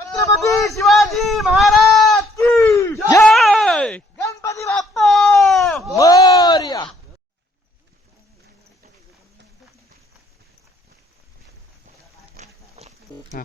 छत्रपती शिवाजी महाराज की जय गणपती बाप्पा मोरया.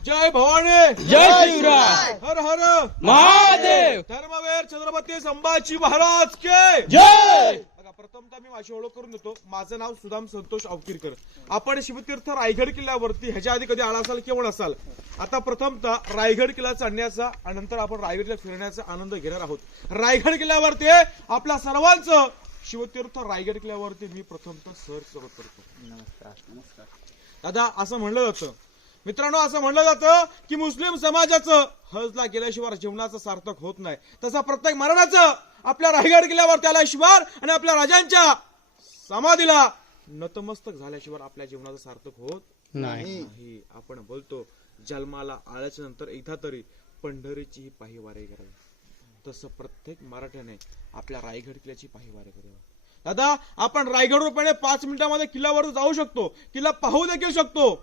जय भवानी, जय शिवराय. हर हर महादेव. धर्मवीर छत्रपती संभाजी महाराज के जय. बघा, प्रथमतः मी माझी ओळख करून देतो. माझं नाव सुदाम संतोष अवकीरकर. आपण शिवतीर्थ रायगड किल्ल्यावरती ह्याच्या आधी कधी आला असाल केवळ असाल. आता प्रथमतः रायगड किल्ला चढण्याचा आणि नंतर आपण रायगडला फिरण्याचा आनंद घेणार आहोत. रायगड किल्ल्यावरती आपल्या सर्वांचं शिवतीर्थ रायगड किल्ल्यावरती मी प्रथमतः सहर्ष स्वागत करतो. नमस्कार. दादा, असं म्हणलं जातं मित्रांनो, असं म्हणलं जातं की मुस्लिम समाजाचं हजला गेल्याशिवाय जीवनाचं सार्थक होत नाही. तसा प्रत्येक मराठाचं आपल्या रायगड किल्ल्यावर त्याल्याशिवाय आणि आपल्या राजांच्या समाधीला नतमस्तक झाल्याशिवाय आपल्या जीवनाचं सार्थक होत नाही. आपण बोलतो जन्माला आल्याच्या नंतर एकदा तरी पंढरीची ही पाहीवारी करावी. तसं प्रत्येक मराठ्याने आपल्या रायगड किल्ल्याची पाहीवारी करावी. दादा, आपण रायगडवरून 5 मिनिटांमध्ये किल्ल्यावर जाऊ शकतो, किल्ला पाहू देखील शकतो,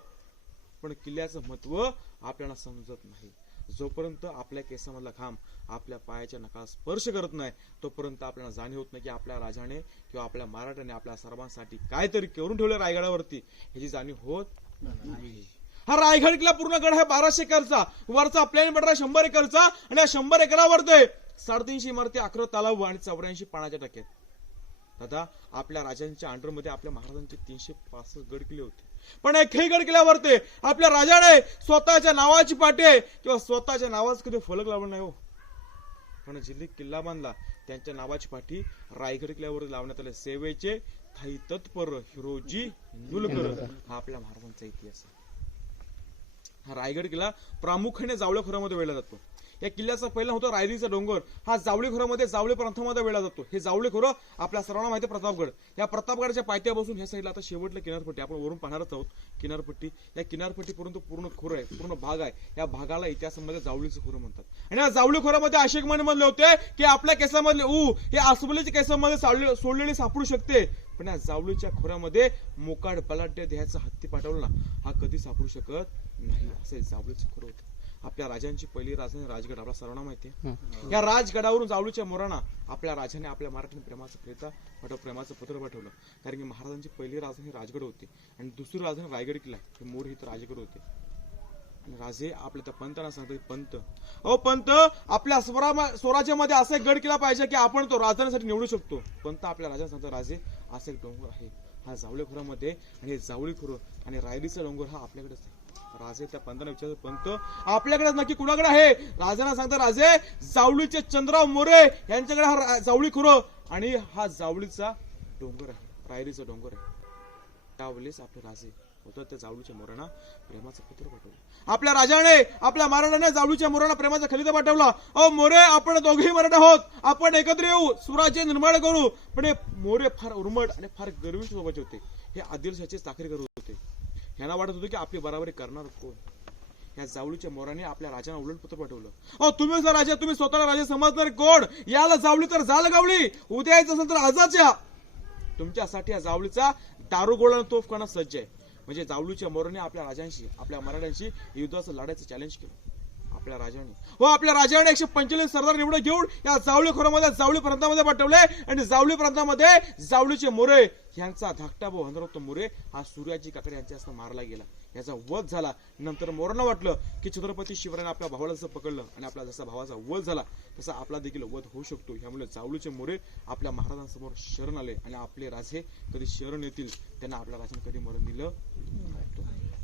पण किल्ल्याचं महत्व आपल्याला समजत नाही. जोपर्यंत आपल्या केसामधला घाम आपल्या पायाच्या नखाला स्पर्श करत नाही तोपर्यंत आपल्याला जाणीव होत नाही की आपल्या राजाने किंवा आपल्या मराठ्याने आपल्या सर्वांसाठी काहीतरी करून ठेवलं रायगडावरती, ह्याची जाणीव होत नाही. हा रायगड किल्ला पूर्ण गड आहे 1200 एकरचा. वरचा प्लेन बटर 100 एकरचा आणि या 100 एकरावरती 350 इमारती, 11 तलाव आणि 84 पाण्याच्या टाक्यात. दादा, आपल्या राजांच्या अंडरमध्ये आपल्या महाराजांचे 365 गड किल्ले होते, पण एकही गड किल्ल्यावरती आपल्या राजाने स्वतःच्या नावाची पाटे किंवा स्वतःच्या नावाचं कधी फलक लावलं नाही हो. पण जिल्हे किल्ला बांधला त्यांच्या नावाची पाठी रायगड किल्ल्यावर लावण्यात आले. सेवेचे थाई तत्पर हिरोजी इंदुलकर हा आपल्या महाराजांचा इतिहास आहे. हा रायगड किल्ला प्रामुख्याने जावळे खोऱ्यामध्ये वेढला जातो. या किल्ल्याचा पहिला होता रायरीचा डोंगर. हा जावळी खोऱ्यामध्ये जावळी प्रांतामध्ये वेढला जातो. हे जावळी खोरं आपल्या सर्वांना माहिती आहे प्रतापगड. या प्रतापगडच्या पायथ्यापासून ह्या साईडला आता शेवटला किनारपट्टी आपण वरून पाहणारच आहोत. किनारपट्टी, या किनारपट्टीपर्यंत पूर्ण खोरं आहे, पूर्ण भाग आहे. या भागाला इतिहासामध्ये जावळीचं खोरं म्हणतात. आणि या जावळी खोऱ्यामध्ये असे एक म्हणले होते की आपल्या केसामधले हे अस्वलीच्या केसामध्ये सोडलेली सापडू शकते, पण या जावळीच्या खोऱ्यामध्ये मोकाड बलाढ्य देहाचा हत्ती पाठवला हा कधी सापडू शकत नाही. असे जावळीचं खोरं होतं. आपल्या राजांची पहिली राजधानी राजगड आपल्या सर्वांना माहिती आहे. या राजगडावरून जावळीच्या मोरांना आपल्या राजाने आपल्या मराठीने प्रेमाचं पत्र पाठवलं. कारण की महाराजांची पहिली राजधानी राजगड होती आणि दुसरी राजधानी रायगड किल्ला, हे मोर हे राजगड होते. आणि राजे आपल्या त्या पंतांना सांगतात, पंत आपल्या स्वराज्यामध्ये असा एक गड किल्ला पाहिजे की आपण तो राजधानीसाठी निवडू शकतो. पंत आपल्या राजाला सांगतात, राजे असा एक डोंगर आहे हा जावळी खोऱ्यामध्ये, आणि हे जावळी खोरं आणि रायरीचा डोंगर हा आपल्याकडेच आहे. राजे त्या पंतांना विचारतात, पंत आपल्याकडे नक्की कुणाकडे आहे? राजांना सांगतात, राजे जावळीचे चंद्रराव मोरे यांच्याकडे हा जावळी खोरं आणि हा जावळीचा डोंगर आहे, रायरीचा डोंगर आहे. त्यावेळेस आपले राजे होतात त्या जावळीच्या मोरांना प्रेमाचं पत्र पाठवलं. आपल्या राजाने आपल्या महाराजाने जावळीच्या मोरांना प्रेमाचा खलिता पाठवला. मोरे, आपण दोघेही मराठा आहोत, आपण एकत्र येऊ, स्वराज्य निर्माण करू. पण हे मोरे फार उर्मट आणि फार गर्विष्ठ स्वभावाचे होते. हे आदिलशाहीचे चाकरी करत होते. ह्यांना वाटत होतं की आपली बराबरी करणार कोण. या जावळीच्या मोराने आपल्या राजांना उलट पत्र पाठवलं. तुम्ही जर राजा, तुम्ही स्वतःला राजा समजणार कोण? याला जावळी तर झालं गावळी, उद्या यायचं असेल तर आजच्या. तुमच्यासाठी या जावळीचा दारुगोळा तोफ करणं सज्ज आहे. म्हणजे जावळीच्या मोराने आपल्या राजांशी, आपल्या मराठ्यांशी युद्धाचं लढायचं चॅलेंज केलं. आपल्या राजाने 145 सरदार निवडून घेऊन या जावळी खोऱ्यामध्ये जावळी प्रांतामध्ये पाठवले. आणि जावळी प्रांतामध्ये जावळीचे मोरे यांचा धाकटा भाऊ हंदरत्त मोरे हा सूर्याजी काकडे यांच्या हस्ते मारला गेला. याचा वध झाला. नंतर मोरांना वाटलं की छत्रपती शिवरायाने आपल्या भावाला जसं पकडलं आणि आपला जसा भावाचा वध झाला तसा आपला देखील वध होऊ शकतो. यामुळे जावळीचे मोरे आपल्या महाराजांसमोर शरण आले आणि आपले राजे कधी शरण येतील त्यांना आपल्या राजाने कधी मरण दिलं.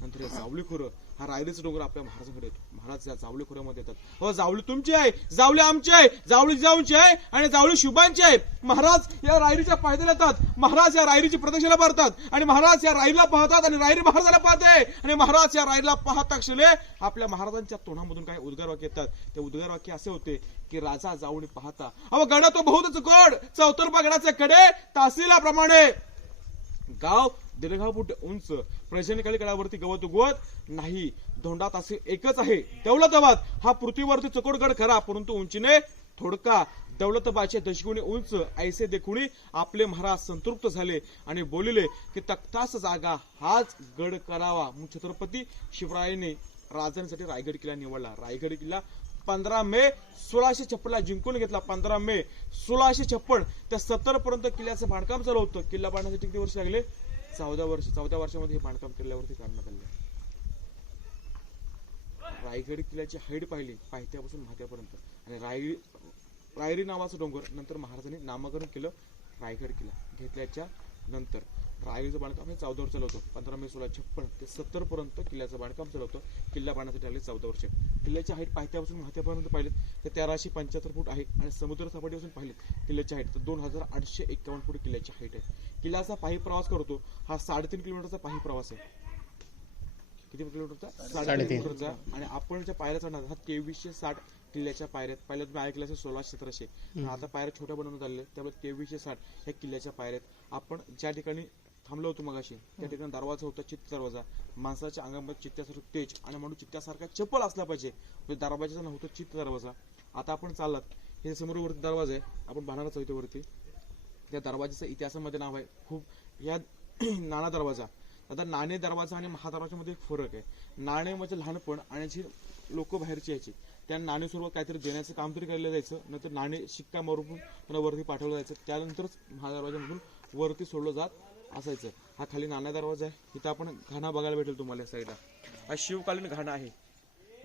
नंतर जावळी खोरं हा रायरीचा डोंगर आपल्या महाराजांकडे येतो. महाराज या जावळी खोऱ्यामध्ये येतात. जावळी तुमची आहे, जावळी आमची आहे, जावळी जाऊनची आहे आणि जावळी शुभांची आहे. महाराज या रायरीच्या पायथ्याला येतात. महाराज या रायरीची प्रदक्षिणा मारतात आणि महाराज या रायरीला पाहतात आणि रायरी महाराजाला पाहते आणि महाराज या रायरीला पाहता क्षणी आपल्या महाराजांच्या तोंडामधून काही उद्गार वाक्य येतात. ते उद्गार वाक्य असे होते की राजा जावळी पाहता गडा तो बहुत चकोड, चौतर्फा गडाचे कडे तहसीलाप्रमाणे गाव दीर्घा फूट उंच, प्रजनकाळी गडावरती गवत उगवत नाही. धोंडात असे एकच आहे दौलताबाद. हा पृथ्वीवरती चकोडगड खरा परंतु उंचीने थोडका. दौलताबादचे दशगुणी उंच ऐसे देखुणी आपले महाराज संतृप्त झाले आणि बोलिले की तख्तास जागा हाच गड करावा. छत्रपती शिवरायाने राजधानीसाठी रायगड किल्ला निवडला. रायगड किल्ला 15 मे 1656 जिंकून घेतला. 15 मे 1656 ते 70 पर्यंत किल्ल्याचं बांधकाम चालू होतं. किल्ला बांधण्यासाठी किती वर्ष लागले? 14 वर्ष. 14 वर्षामध्ये हे बांधकाम किल्ल्यावरती करण्यात आले. रायगड किल्ल्याची हाईट पाहिली पायथ्यापासून म्हात्यापर्यंत, आणि रायरी नावाचं डोंगर नंतर महाराजांनी नामकरण केलं रायगड किल्ला घेतल्याच्या नंतर. रायगडचं बांधकाम हे 14 वर्ष चालू होतं. 15 मे 1656 ते 70 पर्यंत किल्ल्याचं बांधकाम चालू होतं. किल्ला बांधण्यासाठी आले 14 वर्ष. किल्ल्याची हाईट पायथ्यापासून म्हात्यापर्यंत पाहिले तर 1375 फूट आहे, आणि समुद्र सपाटीपासून पाहिले किल्ल्याची हाईट तर 2851 फूट किल्ल्याची हाईट आहे. किल्ल्याचा पायी प्रवास करतो हा 3.5 किलोमीटरचा पायी प्रवास आहे. किती किलोमीटरचा? 3.5 किलोमीटरचा. आणि आपण ज्या पायऱ्या चढणार हा 2360 किल्ल्याच्या पायऱ्यात. पहिल्या तुम्ही ऐकलं असेल 1600-1700, आता पायऱ्या छोट्या बनवण्यात आलेल्या, त्यामुळे 2360 ह्या किल्ल्याच्या पायऱ्यात. आपण ज्या ठिकाणी थांबलो होतो मगाशी त्या ठिकाणी दरवाजा होता, चित्त दरवाजा. माणसाच्या अंगामध्ये चित्त्यासारखं तेज आणि म्हणून चित्त्यासारखा चप्पल असला पाहिजे. दरवाजाचं नाव होतं चित्त दरवाजा. आता आपण चाललात, हे समोरवरती दरवाजा आहे, आपण बाणाला चौथी वरती. त्या दरवाजाचं इतिहासामध्ये नाव आहे खूप, या नाणा दरवाजा. आता नाणे दरवाजा आणि महादरवाजामध्ये एक फरक आहे. नाणे म्हणजे लहानपण, आणि जी लोक बाहेरची यायची त्या नाणे स्वरूपात काहीतरी देण्याचं काम तरी केलं जायचं, नंतर नाणे शिक्का मारून त्यांना वरती पाठवलं जायचं, त्यानंतरच महादरवाजामधून वरती सोडलं जात असायचं. हा खाली नाणा दरवाजा आहे. इथं आपण घाणा बघायला भेटेल तुम्हाला साईडला. हा शिवकालीन घाणा आहे.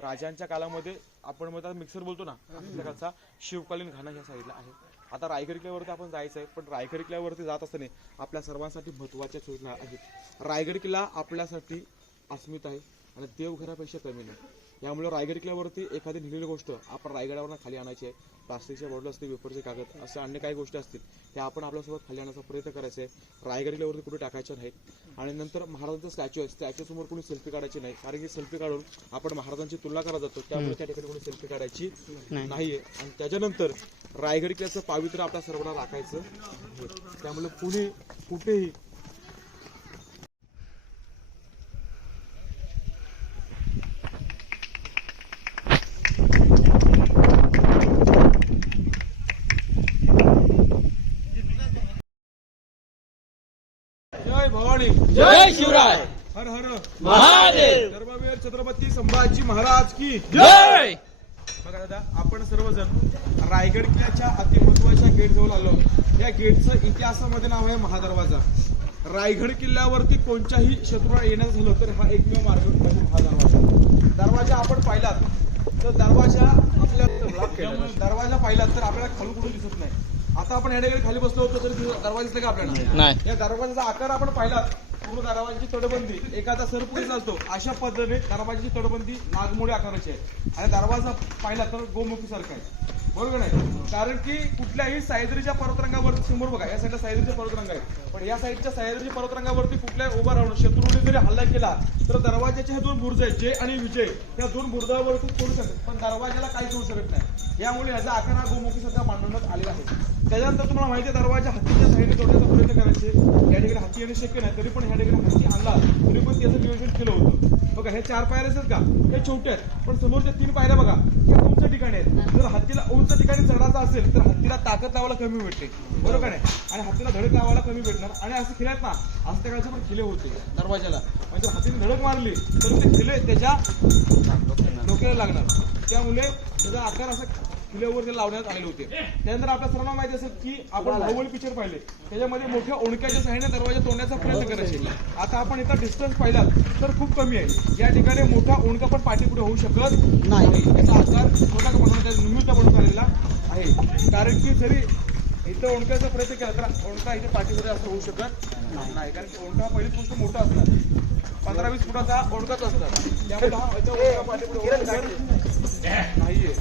राजांच्या काळामध्ये आपण मग मिक्सर बोलतो ना, त्या काळचा शिवकालीन घाणा ह्या साईडला आहे. आता रायगड किल्ल्यावरती आपण जायचं आहे, पण रायगड किल्ल्यावरती जात असताना आपल्या सर्वांसाठी महत्वाच्या सूचना आहेत. रायगड किल्ला आपल्यासाठी अस्मिता आहे आणि देवघरापेक्षा कमी नाही. यामुळे रायगड किल्ल्यावरती एखादी लिहिलेली गोष्ट आपण रायगडावरून खाली आणायची आहे. प्लास्टिकच्या बॉटल असते, वेफरचे कागद, अशा अन्य काही गोष्टी असतील त्या आपण आपल्यासोबत खाली आणण्याचा प्रयत्न करायचा आहे. रायगड किल्ल्यावरती कुठे टाकायच्या नाहीत. आणि नंतर महाराजांचा स्टॅच्यू आहे, स्टॅच्यू समोर कोणी सेल्फी काढायची नाही, कारण की सेल्फी काढून आपण महाराजांची तुलना करत जातो, त्यामुळे त्या ठिकाणी कोणी सेल्फी काढायची नाहीये. आणि त्याच्यानंतर रायगड किल्ल्याचं पावित्र्य आपल्या सर्वांना राखायचं आहे. त्यामुळे पुणे कुठेही जय भवानी, जय शिवराय, हर हर महादेव, धर्मवीर छत्रपती संभाजी महाराज की जय. बघा दादा, आपण सर्वजण रायगड किल्ल्याच्या अति महत्वाच्या गेट जवळ आलो. या गेटचं इतिहासामध्ये नाव आहे महादरवाजा. रायगड किल्ल्यावरती कोणत्याही शत्रूला येण्याचं झालं तर हा एकमेव मार्ग म्हणजे महादरवाजा. दरवाजा आपण पाहिलात तर दरवाजा पाहिलात तर आपल्याला खाली कुठे दिसत नाही. आता आपण या ठिकाणी खाली बसलो होतो तर दरवाजा दिसला का आपल्याला? नाही. या दरवाजाचा आकार आपण पाहिलात, पूर्ण दरवाजाची तडबंदी एखादा सर पुढे चालतो अशा पद्धतीने दरवाजाची तडबंदी नागमोडी आकाराची आहे. आणि दरवाजा पाहिला तर गोमुखी सारखा आहे, बरोबर नाही? कारण की कुठल्याही सह्याद्रीच्या पर्वतरांगावरती, समोर बघा या साईडला सह्याद्रीचे पर्वतरांग आहे, पण या साईडच्या सह्याद्रीच्या पर्वतरांगावरती कुठल्याही उभा राहून शत्रूने जरी हल्ला केला तर दरवाजाचे हे 2 बुर्ज आहेत, जय आणि विजय, या 2 बुर्जावरती फोडू शकतात, पण दरवाजाला काही करू शकत नाही. यामुळे याचा आकार हा गोमुखी सारखा मांडण्यात आलेला आहे. त्याच्यानंतर तुम्हाला माहिती आहे दरवाजा हत्तीच्या साईडने तोडण्याचा प्रयत्न करायचे. या ठिकाणी हत्ती येणे शक्य नाही, तरी पण ह्या ठिकाणी हत्ती आणला तरी पण त्याचं नियोजन केलं होतं. बघा हे 4 पायऱ्या आहेत का, हे छोटे आहेत, पण समोरच्या 3 पायऱ्या बघा हे उंच ठिकाणी आहेत. जर हत्तीला उंच ठिकाणी चढायचं असेल तर हत्तीला ताकद लावायला कमी भेटते, बरोबर आहे? आणि हत्तीला धडक लावायला कमी भेटणार. आणि असं खिले आहेत ना, आज त्या काळचे पण खिले होते दरवाजाला, म्हणजे हत्तीने धडक मारली तर ते खिले त्याच्या डोक्याला लागणार. त्यामुळे त्याचा आकार असा किल्ल्यावर लावण्यात आलेले होते. त्यानंतर आपल्या सर्वांना माहिती असेल की आपण बाहुबली पिक्चर पाहिले, त्याच्यामध्ये मोठ्या ओळख्याच्या साहाय्याने दरवाजा तोडण्याचा प्रयत्न करायचे. आता आपण इथं डिस्टन्स पाहिला तर खूप कमी आहे. या ठिकाणी मोठा ओळखा पण पाठीपुढे होऊ शकत नाही. याचा आकार छोटा बनवण्याचा निमित्त बनवून आलेला आहे. कारण की जरी इथं ओळखायचा प्रयत्न केला तर ओळखा इथे पाठीपुढे असं होऊ शकत नाही, कारण की ओळखा पहिली गोष्ट मोठा असणार, 15-20 फुटाचा ओळखाच असतात. त्यामुळे हा पाठीपुढे होऊ शकत नाहीये.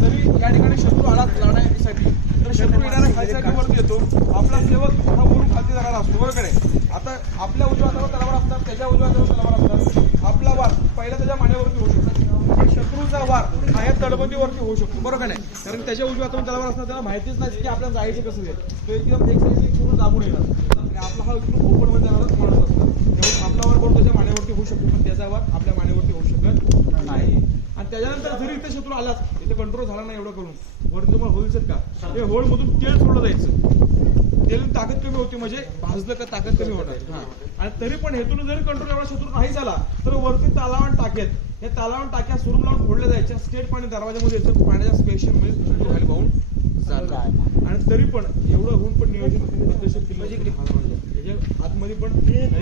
जरी या ठिकाणी शत्रू आला लढण्यासाठी तर शत्रू येणाऱ्या खालच्या वरती येतो. आपला सेवक हा वरून खालती जाणारा असतो, बरोबर आहे? आता आपल्या उजव्या हातावर तलवार असतात, त्याच्या उजव्या हातावर तलवार असतात. आपला वार पहिला त्याच्या मानेवरती होऊ शकतो, पण शत्रूचा वार हा या तडबंदीवरती होऊ शकतो, बरोबर नाही? कारण त्याच्या उजव्या हातावर तलवार असतात, त्याला माहितीच नाही की आपल्याला जायचं कसं आहे. तो एकदम एक साईड पूर्ण दाबून येणार आणि आपला हा इकडून ओपन मध्ये जाणारच म्हणत असतात. आपला वार कोण त्याच्या मानेवरती होऊ शकतो, पण त्याचा वार आपल्या मानेवरती होऊ शकत नाही. आणि त्याच्यानंतर जरी इथे शत्रू आलाच, इथे कंट्रोल झाला नाही एवढं करून वरती तुम्हाला होईल का, हे होल मधून तेल सोडलं जायचं. तेल ताकद कमी होती म्हणजे भाजलं का ताकद कमी होणार. आणि तरी पण हेतून जरी कंट्रोल एवढा शत्रू नाही झाला तर वरती तालावण टाकेत, या तालावण टाक्या सुरू लावून फोडल्या जायच्या. स्टेट पाणी दरवाजामध्ये यायचं, पाण्याच्या स्पेशल मध्ये व्हायला पाहून झालं. आणि तरी पण एवढं होऊन पण नियोजन आतमध्ये पण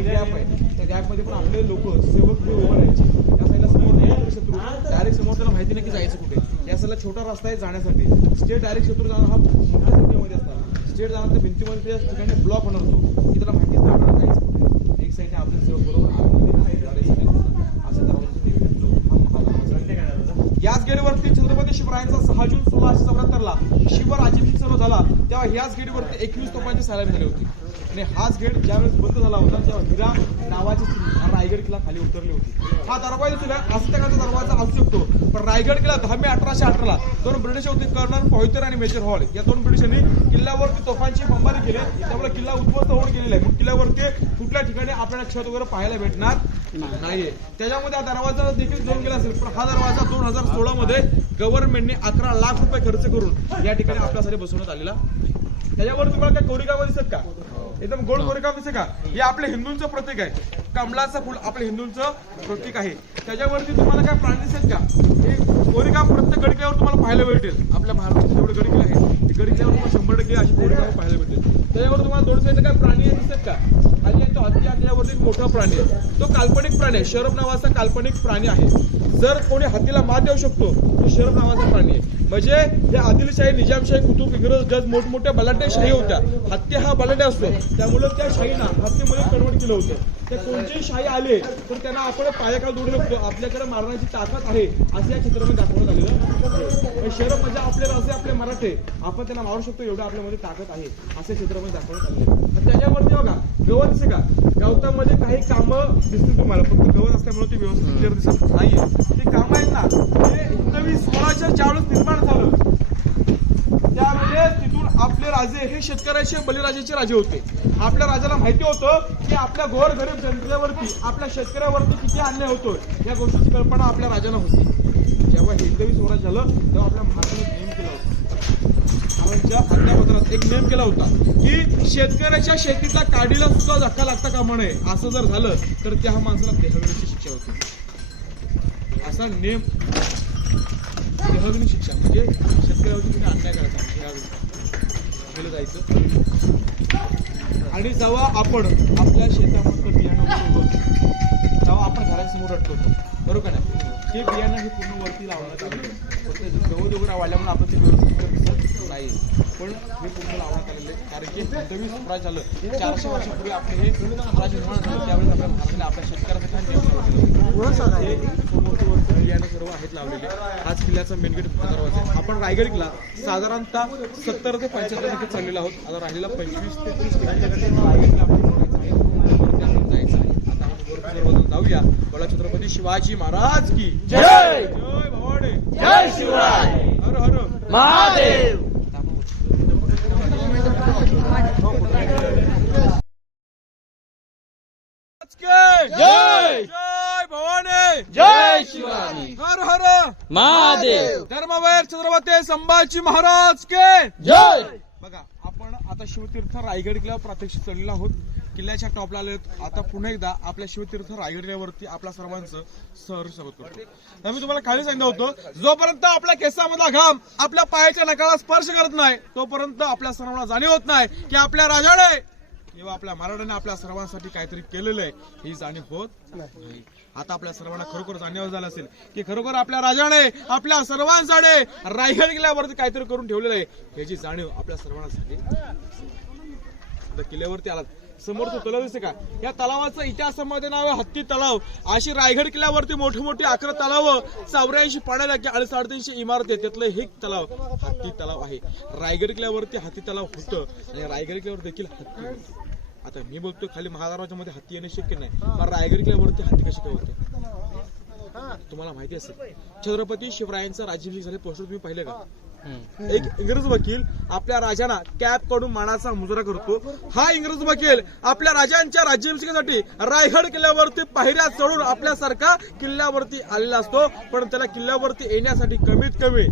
गॅप आहे, त्या गॅप मध्ये पण आपले लोक सेवक उभे राहायचे. त्या साईडला समोर नाही शत्रू, डायरेक्ट समोर त्याला माहिती नाही की जायचं कुठे. या साईडला छोटा रस्ता आहे जाण्यासाठी. स्टेट डायरेक्ट शत्रू जाणार हा मोठ्या संख्येमध्ये असतात. स्टेट जाणार त्या भिंतीमध्ये त्या ठिकाणी ब्लॉक होणार होतो की त्याला माहिती नाही आपल्याला जायचं कुठे. एक साईडने आपल्या सेवक बरोबर असं याच गेटवरती छत्रपती शिवरायांचा 6 जून 1674 शिवराज्याभिषेक चालू झाला तेव्हा याच गेटवरती 21 तोफांची सलामी झाली होती. आणि हाच गेट ज्यावेळेस बंद झाला होता तेव्हा हिरा नावाची स्त्री रायगड किल्ला खाली उतरली होती. हा दरवाजा तुला अस्तेकाचा दरवाजा असू शकतो, पण रायगड किल्ला 10 मे 1818 दोन ब्रिटिश होते, कर्नल पॉइंटर आणि मेजर हॉल या दोन ब्रिटिशांनी किल्ल्यावरती तोफांची बंबारी केली. त्यामुळे किल्ला उद्ध्वस्त होऊन गेलेला आहे. किल्ल्यावरती कुठल्या ठिकाणी आपल्याला छत वगैरे पाहायला भेटणार नाहीये. त्याच्यामध्ये हा दरवाजा देखील जोडून गेला असेल, पण हा दरवाजा 2016 मध्ये गव्हर्नमेंटने 11 लाख रुपये खर्च करून या ठिकाणी आपल्यासाठी बसवण्यात आलेला. त्याच्यावर तुम्हाला काय कोरीगाव दिसत का? एकदम गोल कोरीगाव दिसत का? हे आपल्या हिंदूंचं प्रतीक आहे. कमळाचं फुल आपल्या हिंदूंचं प्रतीक आहे. त्याच्यावरती तुम्हाला काय प्राणी दिसत का? हे कोरीगाव प्रत्येक गडकिल्ल्यावर तुम्हाला पाहायला भेटेल. आपल्या महाराष्ट्रात जेवढे गडकिल्ले आहेत ते गडकिल्ल्यावर तुम्हाला 100% अशी कोरीगाव पाहायला भेटेल. त्याच्यावर तुम्हाला दोन साईडला काय प्राणी दिसत का? आणि तो हत्ती त्याच्यावरती एक मोठा प्राणी आहे, तो काल्पनिक प्राणी आहे. शरभ नावाचा काल्पनिक प्राणी आहे. जर कोणी हत्तीला मात देऊ शकतो तो शरभ नावाचा प्राणी आहे. म्हणजे हे आदिलशाही, निजामशाही, कुतुब, इंग्रज, जज मोठमोठ्या बलाढ्य शाही होत्या. हत्ती हा बलाढ्य असतो, त्यामुळे त्या शाहीना हत्तीमध्ये कन्वर्ट केलं होतं. ते कोणतेही शाही आले तर त्यांना आपण पायाखाली जोडू शकतो, आपल्याकडे मारण्याची ताकद आहे असं या चित्रामध्ये दाखवण्यात आलेलं. शरभ म्हणजे आपल्याला असे आपले मराठे आपण त्यांना मारू शकतो एवढं आपल्यामध्ये ताकद आहे असे चित्रामध्ये दाखवण्यात आले. त्याच्यावरती बघा गवत दिसते का? गवतामध्ये काही कामं दिसतील तुम्हाला, फक्त गवत असल्यामुळे ती व्यवस्थित क्लिअर दिसत नाहीये. ती कामं आहेत ना, ते 1916च्या ज्यावेळेस निर्माण झालं त्यावेळेस तिथून आपले राजे हे शेतकऱ्याचे बळीराजाचे राजे होते. आपल्या राजाला माहिती होतं की आपल्या गोरगरीब जनतेवरती, आपल्या शेतकऱ्यावरती किती अन्याय होतो, या गोष्टीची कल्पना आपल्या राजाला होती. जेव्हा हिंदवी स्वराज झालं तेव्हा आपल्या महाराष्ट्राने नियम केला होता. अध्यापत्रात एक नियम केला होता की शेतकऱ्याच्या शेतीतल्या काडीला सुद्धा धक्का लागता कामा नये. असं जर झालं तर त्या माणसाला देहगडीची शिक्षा होती. असा नियम, देहगडी शिक्षा म्हणजे शेतकऱ्यावरती तुम्ही अन्याय करायचा जायचं. आणि जेव्हा आपण आपल्या शेतामधलं बियाणं तेव्हा आपण घरासमोर अटकवतो, बरोबर ना? हे बियाणं हे पूर्ण वरती लावण्यात आलं. गवत वगैरे वाढल्यामुळे आपण ते व्यवस्थित दिसत नाही, पण हे पूर्ण लावण्यात आलेलं आहे. कारण की हिंदवी स्वराज झालं 400 वर्षापूर्वी आपले हे स्वराज निर्माण झालं त्यावेळेस आपल्या महाराष्ट्राने आपल्या शेतकऱ्यासाठी हे समोरचं बियाणं सर्व आहेत लावलेले. हाच किल्ल्याचा मेन गेट दरवाजा आहे. आपण रायगड किल्ला साधारणतः 70 ते 75 चाललेला आहोत. आता राहिलेला 25 ते 30 जायचं आहे. आता आपण जाऊया. बोला छत्रपती शिवाजी महाराज की जय. जय भवानी, जय शिवराय, हर हर महादेव. जय जय भवानी, जय शिवराय, हर हर महादेव. धर्मवीर छत्रपती संभाजी महाराज के जय. बघा आपण आता शिवतीर्थ रायगड किल्ल्यावर प्रात्यक्षिक चढलेलो आहोत. किल्ल्याच्या टॉपला आले. आता पुन्हा एकदा आपल्या शिवतीर्थ रायगड किल्ल्यावरती आपल्या सर्वांचं सहर्ष स्वागत करतो. मी तुम्हाला खाली सांगितलं होतं, जोपर्यंत आपल्या केसामधला घाम आपल्या पायाच्या नखाला स्पर्श करत नाही तोपर्यंत आपल्या सर्वांना जाणीव होत नाही की आपल्या राजाने किंवा आपल्या महाराजांनी आपल्या सर्वांसाठी काहीतरी केलेलं आहे, ही जाणीव होत नाही. आता आपल्या सर्वांना खरोखर जाणीव झालं असेल की खरोखर आपल्या राजाने आपल्या सर्वांसाठी रायगड किल्ल्यावरती काहीतरी करून ठेवलेलं आहे, याची जाणीव आपल्या सर्वांना झाली. किल्ल्यावरती आलात, समोर तो तलाव दिसते का? या तलावाचं इतिहासामध्ये नाव आहे हत्ती तलाव. अशी रायगड किल्ल्यावरती मोठी मोठी 11 तलाव, 84 पाण्यालागे आणि 350 इमारती, त्यातलं हे तलाव हत्ती तलाव आहे. रायगड किल्ल्यावरती हत्ती तलाव होतं आणि रायगड किल्ल्यावर देखील हत्ती होती. आता मी बोलतो खाली महादरवाजामध्ये हत्ती येणे शक्य नाही, पण रायगड किल्ल्यावरती हत्ती कशी काय होते तुम्हाला माहिती असेल. छत्रपती शिवरायांचा राज्याभिषेक झाले पोस्टर तुम्ही पाहिले का? एक इंग्रज वकील आपल्या राजांना कॅप कडून मानाचा मुजरा करतो. हा इंग्रज वकील आपल्या राजांच्या राज्याभिषेकासाठी रायगड किल्ल्यावरती पायऱ्या चढून आपल्यासारखा किल्ल्यावरती आलेला असतो, पण त्याला किल्ल्यावरती येण्यासाठी कमीत कमी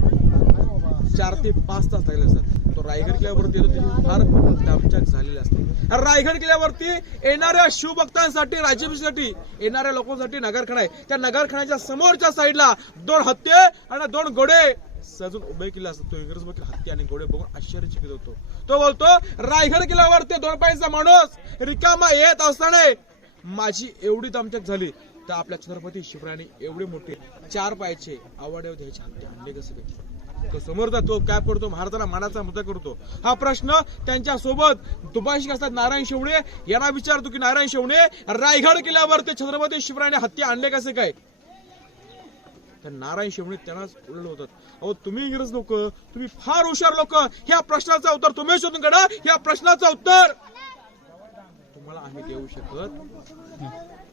4 ते 5 तास लागले असतात. तो रायगड किल्ल्यावरती येतो त्याची फार दामचाक झालेली असते. रायगड किल्ल्यावरती येणाऱ्या शिवभक्तांसाठी राज्याभिषेकासाठी येणाऱ्या लोकांसाठी नगरखाना आहे. त्या नगरखान्याच्या समोरच्या साईडला 2 हत्ती आणि 2 घोडे सजून उभे केले असतात. तो इंग्रज बघील हत्ती आणि घोडे बघून आश्चर्यचकित होतो. तो बोलतो रायगड किल्ल्यावरती 2 पायचा माणूस रिकामा येत असताना माझी एवढी दमछाक झाली तर आपल्या छत्रपती शिवरायांनी एवढे मोठे 4 पायाचे आवडेव द्यायचे हत्ती आणले कसे काय? तो समोरचा तो काय करतो महाराजांना मानाचा मुद्दा करतो. हा प्रश्न त्यांच्या सोबत दुभाषिक असतात नारायण शेवणे यांना विचारतो की नारायण शेवणे रायगड किल्ल्यावरती छत्रपती शिवरायांनी हत्ती आणले कसे काय? तर नारायण शेवणे त्यांनाच उलट होतात. अहो तुम्ही इंग्रज लोक तुम्ही फार हुशार लोक ह्या प्रश्नाचं उत्तर तुम्ही शोधून काढा. ह्या प्रश्नाचं उत्तर तुम्हाला आम्ही देऊ शकत.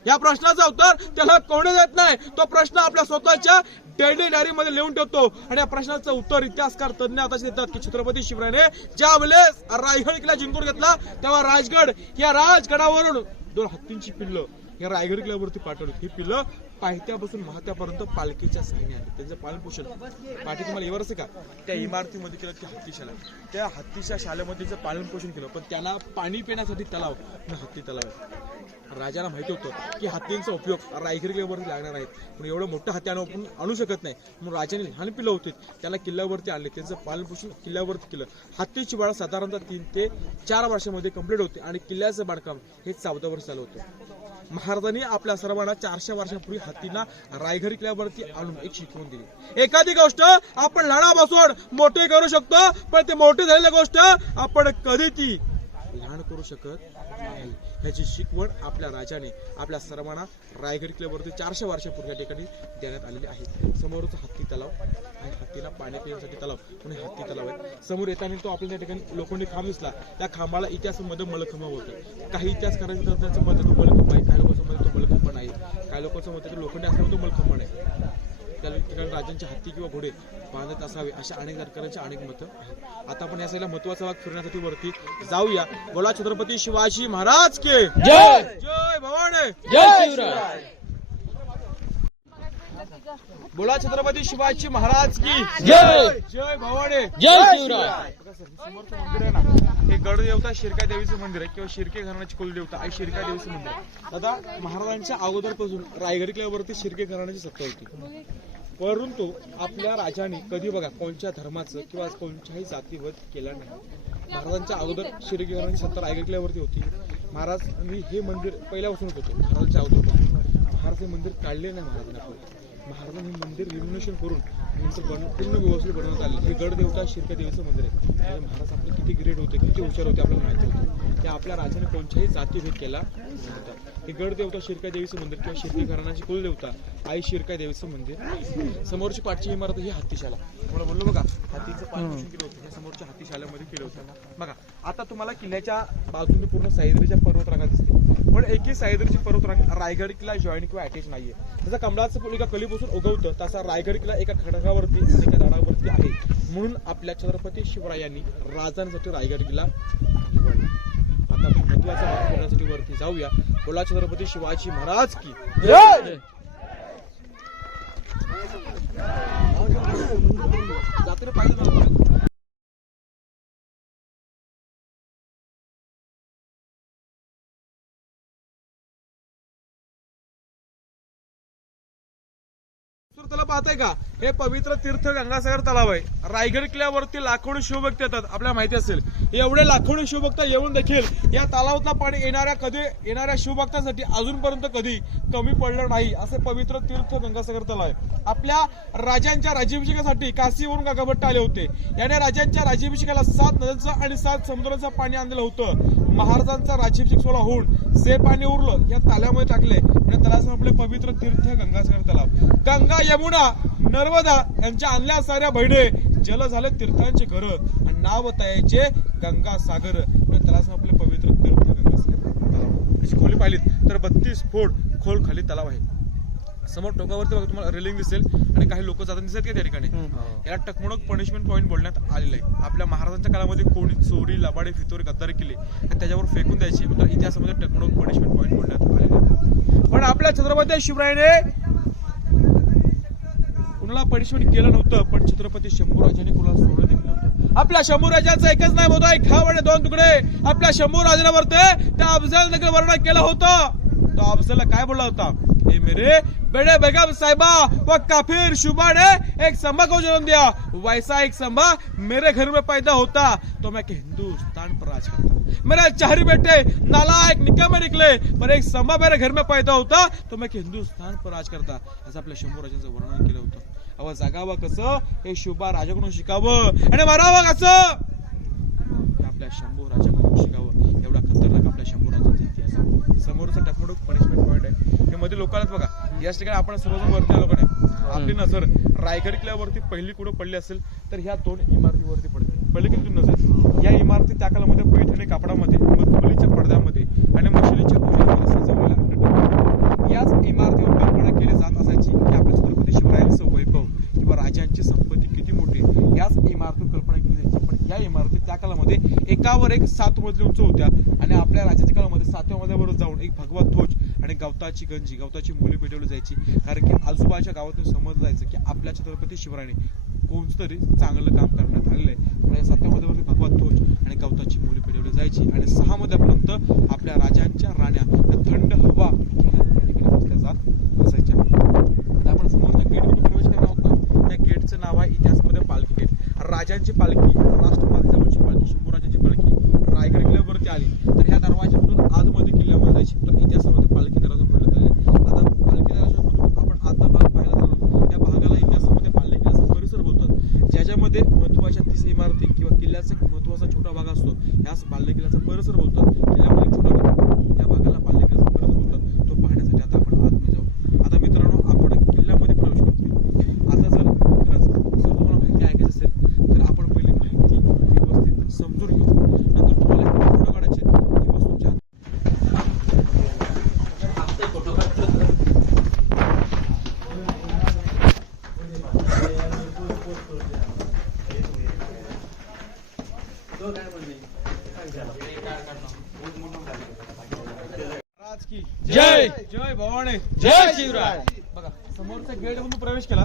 या प्रश्नाचं उत्तर त्याला कोणी देत नाही. तो प्रश्न आपल्या स्वतःच्या डेली डायरी मध्ये लिहून ठेवतो आणि या प्रश्नाचं उत्तर इतिहासकार तज्ञ आता देतात की छत्रपती शिवरायाने ज्या वेळेस रायगड किल्ला जिंकून घेतला तेव्हा राजगड या राजगडावरून 2 हत्तींची पिल्लं या रायगड किल्ल्यावरती पाठवली. ही पिल्लं पायथ्यापासून महात्यापर्यंत पालखीच्या साह्याने आली. त्यांचं पालनपोषण पाठी तुम्हाला येवर का त्या इमारतीमध्ये केलं ती हत्तीशाला. त्या हत्तीच्या शाळेमध्ये त्याचं पालनपोषण केलं. पण त्यांना पाणी पिण्यासाठी तलाव हत्ती तलाव आहे. राजाला माहिती होतं की हत्तींचा उपयोग रायगड किल्ल्यावरती लागणार आहे पण एवढं मोठं हत्ती आपण आणू शकत नाही. म्हणून राजाने लहान पिल्लं होती त्याला किल्ल्यावरती आणले. त्यांचं पालनपोषण किल्ल्यावरती केलं. हत्तीची बाळ साधारणतः 3 ते 4 वर्षामध्ये कंप्लीट होते आणि किल्ल्याचं बांधकाम हे 14 वर्ष चालू होतं. महाराजांनी आपल्या सर्वांना 400 वर्षांपूर्वी हत्तींना रायगड किल्ल्यावरती आणून एक शिकवून दिली. एखादी गोष्ट आपण लहानापासून मोठे करू शकतो पण ते मोठे झालेली गोष्ट आपण कधी ती लहान करू शकत नाही. ह्याची शिकवण आपल्या राजाने आपल्या सर्वांना रायगड किल्ल्यावरती 400 वर्षापूर्वी या ठिकाणी देण्यात आलेली आहे. समोरचा हत्ती तलाव आणि हत्तीला पाणी पिण्यासाठी तलाव म्हणून हत्ती तलाव आहे. समोर येताना तो आपल्या त्या ठिकाणी लोखंडी खांब दिसला. त्या खांबाला इतिहासामध्ये मलखंब होतं. काही इतिहासकारांचं तर त्याचं मत तो मलखंब आहे, काही लोकांचं मत तो मलखंब नाही, काही लोकांचं मत तो लोखंडी असल्यामुळे तो मलखंब नाही. त्या ठिकाणी राजांचे हत्ती किंवा घोडे बांधत असावे अशा अनेक सरकारांची अनेक मतं आहेत. आता आपण या साईडला महत्वाचा भाग फिरण्यासाठी वरती जाऊया. बोला छत्रपती शिवाजी महाराज के जय. जय भवानी. जय शिवराय. बोला छत्रपती शिवाजी महाराज की जय. जय भवानी. जय शिवराय. समोरचं मंदिर आहे ना हे गडदेवता शिरकाई देवीचं मंदिर आहे किंवा शिर्के घराण्याची कुलदेवता आई शिरकाई देवीचं मंदिर आहे. आता महाराजांच्या अगोदरपासून रायगड किल्ल्यावरती शिर्के घराण्याची सत्ता होती. परंतु आपल्या राजाने कधी बघा कोणत्या धर्माचं किंवा कोणत्याही जातीवध केला नाही. महाराजांच्या अगोदर शिर्के घराण्याची सत्ता रायगड किल्ल्यावरती होती. महाराजांनी हे मंदिर पहिल्यापासून होतं. महाराजांच्या अगोदर महाराज हे मंदिर काढले नाही. महाराजांनी हे मंदिर रिनोव्हेशन करून पूर्ण व्यवस्थित बनवण्यात आले. हे गडदेवता शिर्के देवीचं मंदिर आहे. महाराज आपले किती ग्रेट होते किती हुशार होते आपल्याला माहिती होतं. ते आपल्या राजाने कोणत्याही जातीभेद केला नव्हता. हे गडदेवता शिर्के देवीचं मंदिर किंवा शिर्के घराण्याची कुलदेवता आई शिरकाई देवीचं मंदिर. समोरची पाठची इमारत ही हत्तीशाला. मला बोललो बघा हत्तीचं पालनपोषण केलं होतं. समोरच्या हत्तीशालेमध्ये केलं होतं बघा. आता तुम्हाला किल्ल्याच्या बाजूने पूर्ण सह्याद्रीच्या पर्वतरांगा दिसते पण एकही सह्याद्रीची पर्वतरांग रायगड किल्ला जॉईन किंवा अटॅच नाहीये. जसं कमळाचं फुल एका कलीपासून उगवतं तसा रायगड किल्ला एका खडकावरती एका झाडावरती आहे. म्हणून आपल्या छत्रपती शिवरायांनी राजांसाठी रायगड किल्ला निवडला. आता आपण महत्वाचा भाग करण्यासाठी वरती जाऊया. बोला छत्रपती शिवाजी महाराज की जय. जातीने पाहिजे तलाव पाहताय का हे पवित्र तीर्थ गंगासागर तलाव आहे. रायगड किल्ल्यावरती लाखोनी शिवभक्त येतात आपल्याला माहिती असेल. एवढे लाखोनी शिवभक्त येऊन देखील या तलावातलं पाणी येणाऱ्या शिवभक्तांसाठी अजूनपर्यंत कधी कमी पडलं नाही. असे पवित्र तीर्थ गंगासागर तलाव आहे. आपल्या राजांच्या राज्याभिषेकासाठी काशीवरून गागाभट्ट आले होते. याने राजांच्या राज्याभिषेकाला 7 नद्यांचं आणि 7 समुद्रांचं पाणी आणलेलं होतं. महाराजांचा राज्याभिषेक सोहळा होऊन जे पाणी उरलं या तलावामध्ये टाकले आणि त्याला आपले पवित्र तीर्थ गंगासागर तलाव. गंगा यमुना नर्मदा यांच्या आणल्या साऱ्या बहिणे जल झाले तीर्थांचे घर आणि नाव त्याचे गंगासागर. त्याला आपले पवित्र तीर्थ गंगासागर तलाव. त्याची खोली पाहिलीत तर 32 फूट खोल खाली तलाव आहे. समोर टोकावरती बघा तुम्हाला रेलिंग दिसेल आणि काही लोक जाताना दिसत का त्या ठिकाणी. याला टकमोडक पनिशमेंट पॉईंट बोलण्यात आलेलं आहे. आपल्या महाराजांच्या काळामध्ये कोणी चोरी लबाडी फितोरी गद्दारी केली आणि त्याच्यावर फेकून द्यायची म्हणजे इतिहासामध्ये टकमोडक पनिशमेंट पॉईंट बोलण्यात आलेलं आहे. पण आपल्या छत्रपती शिवरायाने कुणाला पनिशमेंट केलं नव्हतं पण छत्रपती शंभूराजांनी कुणाला सोडलं आपल्या शंभू राजाचा एकच नाव होता, एक खाव आणि दोन तुकडे. आपल्या शंभू राजावरती त्या अफजल नगर वर्णन केलं होतं. तो अफजलला काय बोलला होता, हे मेरे बड़े बेगम साहिबा व काफिर शुबा ने एक संभा को जन्म दिया, वैसा एक संभा मेरे घर में पैदा होता तो मैं हिंदुस्तान पर राज करता. मेरे 4 बेटे नालायक निकम्मे निकले, पर एक संभा मेरे घर में पैदा होता तो मैं हिंदुस्तान पर राज करता. असं आपल्या शंभू राजांचं वर्णन केलं होतं. अव जगावं कसं हे शुभा राजाकडून शिकावं आणि मरावं कसं आपल्या शंभू राजाकडून शिकावं. एवढा खतरनाक आपल्या शंभू राजांचा इतिहास आहे. समोरचा टकमडूक पनिशमेंट पॉइंट आहे. हे मध्ये लोकांनाच बघा, याच ठिकाणी आपण सर्वजण वरती आलो का नाही, आपली नजर रायगड किल्ल्यावरती पहिली कुठं पडली असेल तर ह्या 2 इमारतीवरती पडते. पडली की तुमची नजर या इमारती त्या काळामध्ये पैठणी कापडामध्ये, मखमलीच्या पडद्यामध्ये आणि मशिलीच्या उजेडामध्ये सजवलेल्या आढळतात. याच इमारतीवर कल्पना केली जात असायची की आपल्या छत्रपती शिवरायांचं वैभव किंवा राजांची संपत्ती किती मोठी, याच इमारतीवर कल्पना केली जायची. पण या इमारती त्या काळामध्ये एकावर एक 7 मजली उंच होत्या आणि आपल्या राज्याच्या काळामध्ये 7व्या मजल्यावर जाऊन एक भगवा ध्वज आणि गवताची गंजी, गवताची मुली पेटवली जायची. कारण की आजूबाजूच्या गावातून समजलं जायचं की आपल्या छत्रपती शिवरायाने कोणतरी चांगलं काम करण्यात आलेलं आहे. पण या 7व्या मजल्यावरती भगवा ध्वज आणि गवताची मुली पेटवली जायची आणि 6 मजल्यापर्यंत आपल्या राजांच्या राण्या थंड हवा बसल्या जात असायच्या. आता आपण समोरच्या गेटवरून प्रवेश करणार आहोत ना, त्या गेटचं नाव आहे इतिहासामध्ये पालखी गेट. राजांची पालखी, राष्ट्रपती जवळची पालखी, शंभूराजांची पालखी रायगड किल्ल्यावरती आली तर ह्या दरवाज्यामधून आतमध्ये किल्ल्यामध्ये जायची. तर इतिहासामध्ये पालखी दरवाजा म्हटलं जाईल. आता पालखी दरवाजामधून आपण आता भाग पाहायला झालो, त्या भागाला इतिहासामध्ये पालखी किल्ल्याचा परिसर बोलतात. ज्याच्यामध्ये महत्वाच्या 30 इमारती किंवा किल्ल्याचा महत्वाचा छोटा भाग असतो, यास पालखी किल्ल्याचा परिसर बोलतात. किल्ल्यामध्ये छोटा भाग, त्या भागाला पालखी किल्ल्याचा परिसर बोलतात. तो पाहण्यासाठी आता आपण आतमध्ये जाऊ. आता मित्रांनो, आपण किल्ल्यामध्ये प्रवेश करतोय. आता जर खरंच तुम्हाला माहिती ऐकायचं असेल तर आपण पहिली माहिती व्यवस्थित समजून घेऊ. नंतर तुम्हाला फोटो काढायचे ही वस्तू तुमच्या जय जय भवानी, जय शिवराय. बघा समोरच्या गेट मधून प्रवेश केला,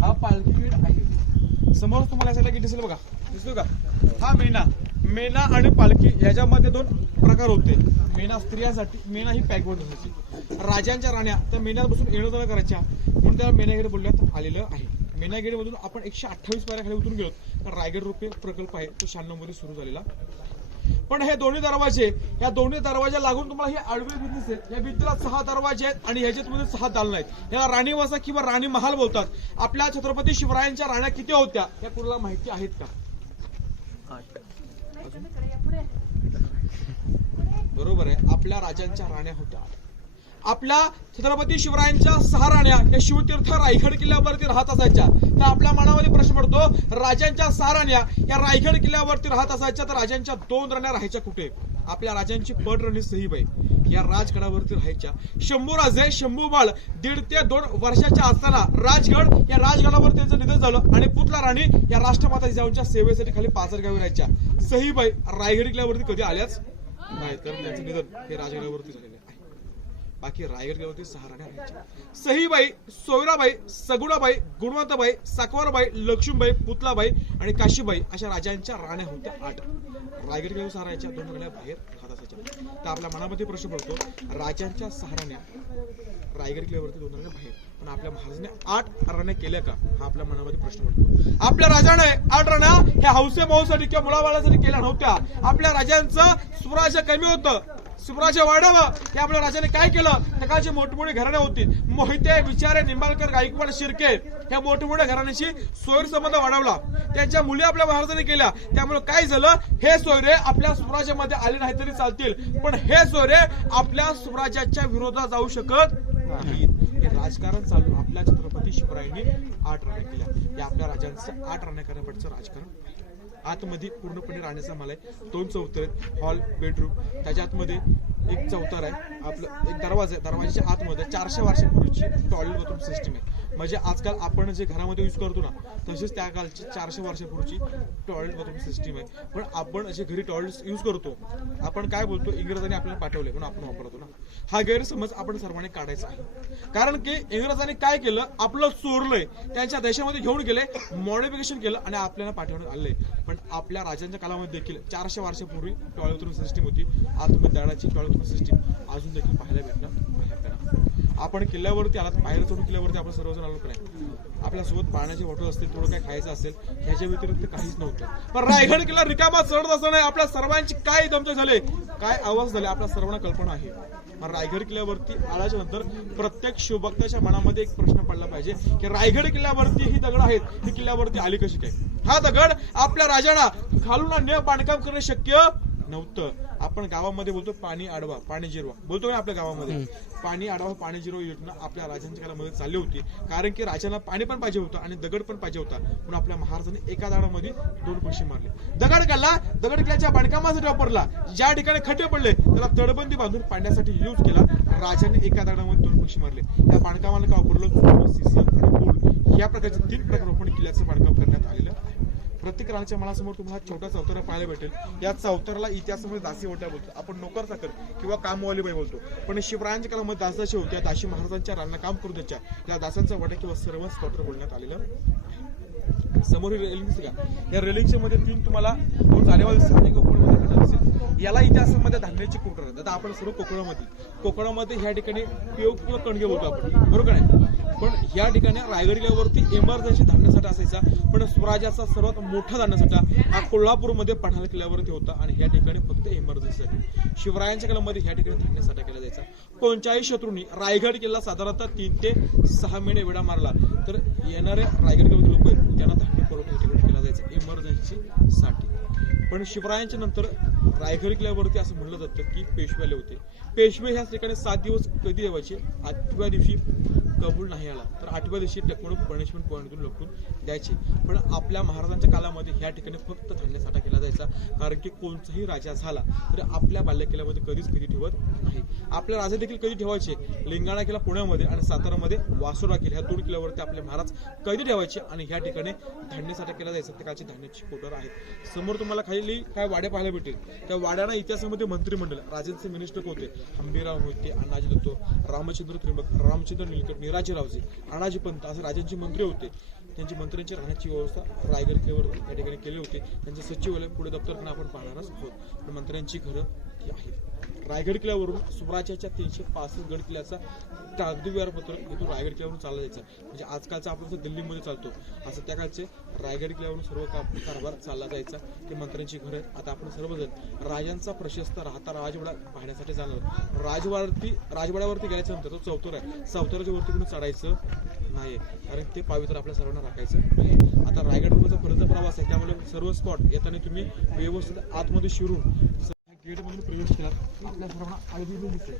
हा पालखी गेट आहे. समोर तुम्हाला असायला गेट दिसेल बघा, दिसतो का, हा मेना आणि पालखी याच्यामध्ये 2 प्रकार होते. मेना स्त्रियांसाठी, मेना ही पॅकवर्ड असायची. राजांच्या राण्या त्या मेन्यात बसून येणं जाणं करायच्या म्हणून त्याला मेना गेट बोलण्यात आलेलं आहे. मेना गेट मधून आपण 128 पायऱ्या खाली उतरून गेलो तर रायगड रोपे प्रकल्प आहे तो 96 मध्ये सुरू झालेला. पण हे दोन्ही दरवाजे, या दोन्ही दरवाजा लागून तुम्हाला ही आडवी भिंत दिसेल. या भिंतीला 6 दरवाजे आहेत आणि ह्याच्यामध्ये 6 दालन आहेत. याला राणी वसा किंवा राणी महाल बोलतात. आपल्या छत्रपती शिवरायांच्या राण्या किती होत्या या कुणाला माहिती आहेत का? बरोबर आहे, आपल्या राजांच्या राण्या होत्या. आपल्या छत्रपती शिवरायांच्या 6 राण्या या शिवतीर्थ रायगड किल्ल्यावरती राहत असायच्या. तर आपल्या मनामध्ये प्रश्न पडतो, राजांच्या 6 राण्या या रायगड किल्ल्यावरती राहत असायच्या तर राजांच्या 2 राण्या राहायच्या कुठे? आपल्या राजांची पटराणी सहीबाई या राजगडावरती राहायच्या. शंभूराजे शंभूबाळ 1.5 ते 2 वर्षाच्या असताना राजगड या राजगडावर त्यांचं निधन झालं आणि पुतला राणी या राष्ट्रमाता जिजाऊंच्या सेवेसाठी खाली पाचरगावी राहायच्या. सहीबाई रायगड किल्ल्यावरती कधी आल्याच नाही, कारण त्यांचं निधन हे राजगडावरती झालेलं आहे. बाकी रायगड किल्ल्यावरती 6 राण्या राहायच्या. सहीबाई, सोयराबाई, सगुणाबाई, गुणवंतबाई, साकवारबाई, लक्ष्मीबाई, पुतलाबाई आणि काशीबाई अशा राजांच्या राण्या होत्या 8. रायगड किल्ल्यावर 6 राहायच्या, 2 राण्या बाहेर राहत असायच्या. तर आपल्या मनामध्ये प्रश्न पडतो, राजांच्या 6 राण्या रायगड किल्ल्यावरती, 2 राण्या बाहेर, पण आपल्या महाराजांनी 8 राण्या केल्या का हा आपल्या मनामध्ये प्रश्न पडतो. आपल्या राजाने 8 राण्या ह्या हौसे मौसाठी किंवा मुलाबाळासाठी केल्या नव्हत्या. आपल्या राजांचं स्वराज्य कमी होतं, स्वराज्य वाढावं हे आपल्या राजाने काय केलं, त्याची मोठमोठी घराणे होती. मोहिते, विचारे, निंबाळकर, गायकवाड, शिर्के या मोठमोठ्या घराण्याशी सोयर संबंध वाढवला. त्यांच्या मुली आपल्या महाराजांनी केल्या. त्यामुळे काय झालं, हे सोयरे आपल्या स्वराज्यामध्ये आले नाही तरी चालतील, पण हे सोयरे आपल्या स्वराज्याच्या विरोधात जाऊ शकत नाहीत. हे राजकारण चालू आपल्या छत्रपती शिवरायांनी 8 राण्या केल्या. या आपल्या राजांचं 8 राण्या करण्यापाठचं राजकारण. आतमध्ये पूर्णपणे राहण्याचा मला आहे. 2 चौथर आहेत, हॉल, बेडरूम, त्याच्या आतमध्ये एक चौथर आहे, आपलं एक दरवाजा आहे. दरवाजाच्या आतमध्ये 400 वर्षापूर्वीची टॉयलेट बाथरूम सिस्टम आहे. म्हणजे आजकाल आपण जे घरामध्ये यूज करतो ना तसेच त्या कालची 400 वर्षापूर्वीची टॉयलेट बाथरूम सिस्टीम आहे. पण आपण जे घरी टॉयलेट यूज करतो आपण काय बोलतो इंग्रजांनी आपल्याला पाठवले म्हणून आपण वापरतो ना. हा गैरसमज आपण सर्वांनी काढायचा आहे. कारण की इंग्रजांनी काय केलं आपलं चोरलंय त्यांच्या देशामध्ये घेऊन गेले मॉडिफिकेशन केलं आणि आपल्याला पाठवण्यात आले. पण आपल्या राजांच्या काळामध्ये देखील 400 वर्षापूर्वी टॉयलेट बाथरूम सिस्टीम होती. आतमध्ये दगडाची टॉयलेट बाथरूम सिस्टीम अजून देखील पाहायला भेटणार. आपण किल्ल्यावरती आलात बाहेर चढून किल्ल्यावरती आपण सर्वजण आलो नाही. आपल्यासोबत पाण्याची बॉटल असतील थोडं काय खायचं असेल ह्याच्या व्यतिरिक्त काहीच नव्हतं. पण रायगड किल्ला रिकामा चढत असं नाही. आपल्या सर्वांची काय दमछाक झाले काय आवाज झाले आपल्या सर्वांना कल्पना आहे. रायगड किल्ल्यावरती आल्याच्या नंतर प्रत्येक शिवभक्ताच्या मनामध्ये एक प्रश्न पडला पाहिजे की रायगड किल्ल्यावरती ही दगड आहेत ही किल्ल्यावरती आली कशी काय. हा दगड आपल्या राजांना खालून आणणे बांधकाम करणे शक्य नव्हतं. आपण गावामध्ये बोलतो पाणी आडवा पाणी जिरवा बोलतो ना आपल्या गावामध्ये. पाणी आडवा पाणी जिरवा योजना आपल्या राजांच्या काळामध्ये चालली होती. कारण की राजांना पाणी पण पाहिजे होतं आणि दगड पण पाहिजे होता. म्हणून आपल्या महाराजांनी एका दगडामध्ये 2 पक्षी मारले. दगड काढला दगड किल्ल्याच्या बांधकामासाठी वापरला. ज्या ठिकाणी खड्डे पडले त्याला तडबंदी बांधून पाडण्यासाठी यूज केला. राजांनी एका दगडामध्ये 2 पक्षी मारले. त्या बांधकामाला काय वापरलं सिसर आणि गोल्ड या प्रकारचे 3 प्रकार वापरून किल्ल्याचं बांधकाम करण्यात आलेलं आहे. प्रत्येक राजाच्या मनासमोर तुम्हाला छोटा चौतारा पाहायला भेटेल. या चौताराला इतिहासामध्ये दासी ओट्या बोलतो. आपण नोकर चाकर किंवा कामवाली बाई बोलतो. पण शिवरायांच्या काळामध्ये दासाची होत्या दासी महाराजांच्या रांना काम करू द्यायच्या या दासांचा वाटा किंवा सर्वच स्तोत्र बोलण्यात आलेलं. समोर रेलिंग दिसते का या रेलिंगच्या मध्ये 3 तुम्हाला जानेवारी स्थानिक कोकणामध्ये दिसेल. याला इतिहासामध्ये धान्याची कोटर आहे. आता आपण सर्व कोकणामध्ये ह्या ठिकाणी पेव किंवा कणगे बोलतो आपण बरोबर आहे. पण या ठिकाणी रायगड किल्ल्यावरती इमर्जन्सी धान्यासाठी असायचा. पण स्वराज्याचा सर्वात मोठा धान्यासाठा हा कोल्हापूरमध्ये पन्हाळा किल्ल्यावरती होता आणि या ठिकाणी फक्त इमर्जन्सीसाठी शिवरायांच्या काळामध्ये ह्या ठिकाणी धान्यासाठा केला जायचा. कोणत्याही शत्रूंनी रायगड किल्ला साधारणतः 3 ते 6 महिने वेढा मारला तर येणारे रायगड किल्ल्यावरती लोक आहेत त्यांना धान्य पुरवठा केला जायचा इमर्जन्सीसाठी. पण शिवरायांच्या नंतर रायगड किल्ल्यावरती असं म्हणलं जातं की पेशवे आले होते. पेशवे ह्याच ठिकाणी 7 दिवस कधी देवायचे. 8व्या दिवशी कबूल नाही आला तर 8व्या दिवशी टेकडून पनिशमेंट पॉईंटून लपवून द्यायचे. पण आपल्या महाराजांच्या काळामध्ये ह्या ठिकाणी फक्त धान्यासाठा केला जायचा. कारण की कोणताही राजा झाला तर आपल्या बाल्य किल्ल्यामध्ये कधी ठेवत नाही. आपले राजे देखील कधी ठेवायचे लिंगाणा किल्ला पुण्यामध्ये आणि सातारामध्ये वासोडा किल्ला ह्या 2 किल्ल्यावरती आपले महाराज कधी ठेवायचे आणि ह्या ठिकाणी धान्यासाठा केला जायचा. त्याची धान्याची कोटर आहेत. समोर तुम्हाला खाली काय वाड्या पाहायला भेटेल. त्या वाड्याना इतिहासामध्ये मंत्रिमंडळ राजांचे मिनिस्टर होते. हंबीराव मोहिते अण्णाजी दत्तो रामचंद्र त्रिंबक रामचंद्र निलकंठ निराजीरावजी अनाजी पंत असे राजांचे मंत्री होते. त्यांची मंत्र्यांची राहण्याची व्यवस्था रायगड किल्ल्यावर त्या ठिकाणी केली होती. त्यांचे सचिवालय पुढे दप्तर आपण पाहणारच आहोत. पण मंत्र्यांची घरं ही आहेत. रायगड किल्ल्यावरून स्वराज्याच्या 365 गड किल्ल्याचा कागदी व्यवहारपत्र इथून रायगड किल्ल्यावरून चालला जायचा. म्हणजे आजकालचा आपण दिल्लीमध्ये चालतो असं त्या काळचे रायगड किल्ल्यावरून सर्व कारभार चालला जायचा. ते मंत्र्यांची घरं आहेत. आता आपण सर्वजण राजांचा प्रशस्त राहता राजवाडा पाहण्यासाठी जाणार. राजवाड्यावरती गेल्याच्या नंतर तो चौतर आहे. चौताराच्या वरती कोणी चढायचं नाही कारण ते पवित्र आपल्या सर्वांना राखायचं आहे. आता रायगड पर्यंत प्रवास आहे त्यामुळे सर्व स्पॉट येताना तुम्ही व्यवस्थित आतमध्ये शिरून गेटमधून प्रवेश केला. आपल्या सर्वांना आळवी दिसते.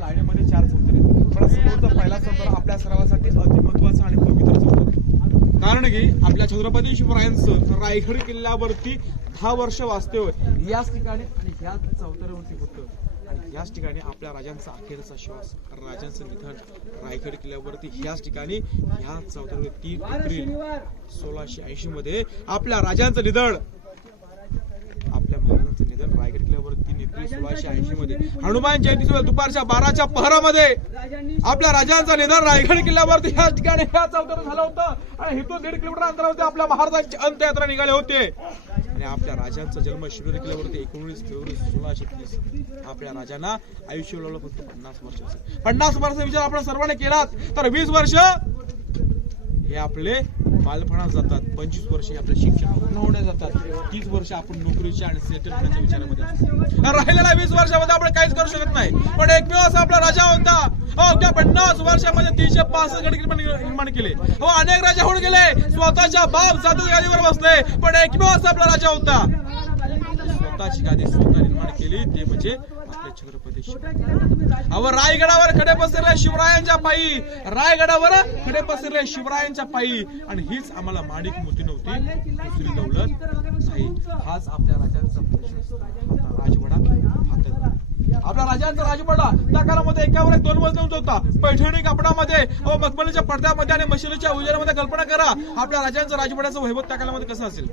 लाईनीमध्ये 4 चौतर आहेत. पण समोरचा पहिला चौतर आपल्या सर्वांसाठी अतिमहत्वाचा आणि पवित्र चौतर आहे. कारण की आपल्या छत्रपती शिवरायांचं रायगड किल्ल्यावरती 10 वर्ष वास्तव्य याच ठिकाणी आणि ह्याच चौतऱ्यावरती होतं. आणि याच ठिकाणी आपल्या राजांचा अखेरचा श्वास राजांचं निधन रायगड किल्ल्यावरती ह्याच ठिकाणी ह्या चौतऱ्यावर 3 एप्रिल 1680 मध्ये आपल्या राजांचं निधन आपल्या महाराजांचं निधन रायगड किल्ल्यावर 3 एप्रिल 1680 मध्ये हनुमान जयंती दुपारच्या 12च्या पहरामध्ये आपल्या राजांचं निधन रायगड किल्ल्यावरती ह्या ठिकाणी ह्या चौतऱ्यावर झालं होतं. आणि इथून 1.5 किलोमीटर अंतरावरती आपल्या महाराजांची अंत्ययात्रा निघाले होते. आणि आपल्या राजांचा जन्म शिवनेरी किल्ल्यावरती 19 फेब्रुवारी 1630. आपल्या राजांना आयुष्य लावलं फक्त 50 वर्षाचं. 50 वर्षाचा विचार आपण सर्वांनी केलात तर 20 वर्ष हे आपले बालपणात जातात. 25 वर्ष हे आपले शिक्षण पूर्ण होण्यात जातात. 30 वर्ष आपण नोकरीच्या आणि सेटल होण्याच्या विचारामध्ये असतो. राहिलेल्या 20 वर्षामध्ये आपण काहीच करू शकत नाही. पण एकमेव असा आपला राजा होता त्या 50 वर्षामध्ये 365 गड निर्माण केले. अनेक राजा होऊन गेले स्वतःच्या बाप जादू गादीवर बसले. पण एकमेव असा आपला राजा होता स्वतःची गादी स्वतः निर्माण केली ते म्हणजे आपले छत्रपती शिवराय. रायगडावर खडे पसरले शिवरायांच्या पायी. रायगडावर खडे पसरले शिवरायांच्या पायी. आणि हीच आम्हाला माणिक मोती नव्हती दुसरी दौलत नाही. हाच आपल्या राजांचा प्रशस्त राजवाडा हातात. आपल्या राजांचा राजवाडा त्या काळामध्ये एकावर एक 2 मजली उंच होता. पैठणी कापडामध्ये व मखमलीच्या पडद्यामध्ये आणि मशिनीच्या उजेडामध्ये कल्पना करा आपल्या राजांचं राजवाड्याचं वैभव त्या काळामध्ये कसं असेल.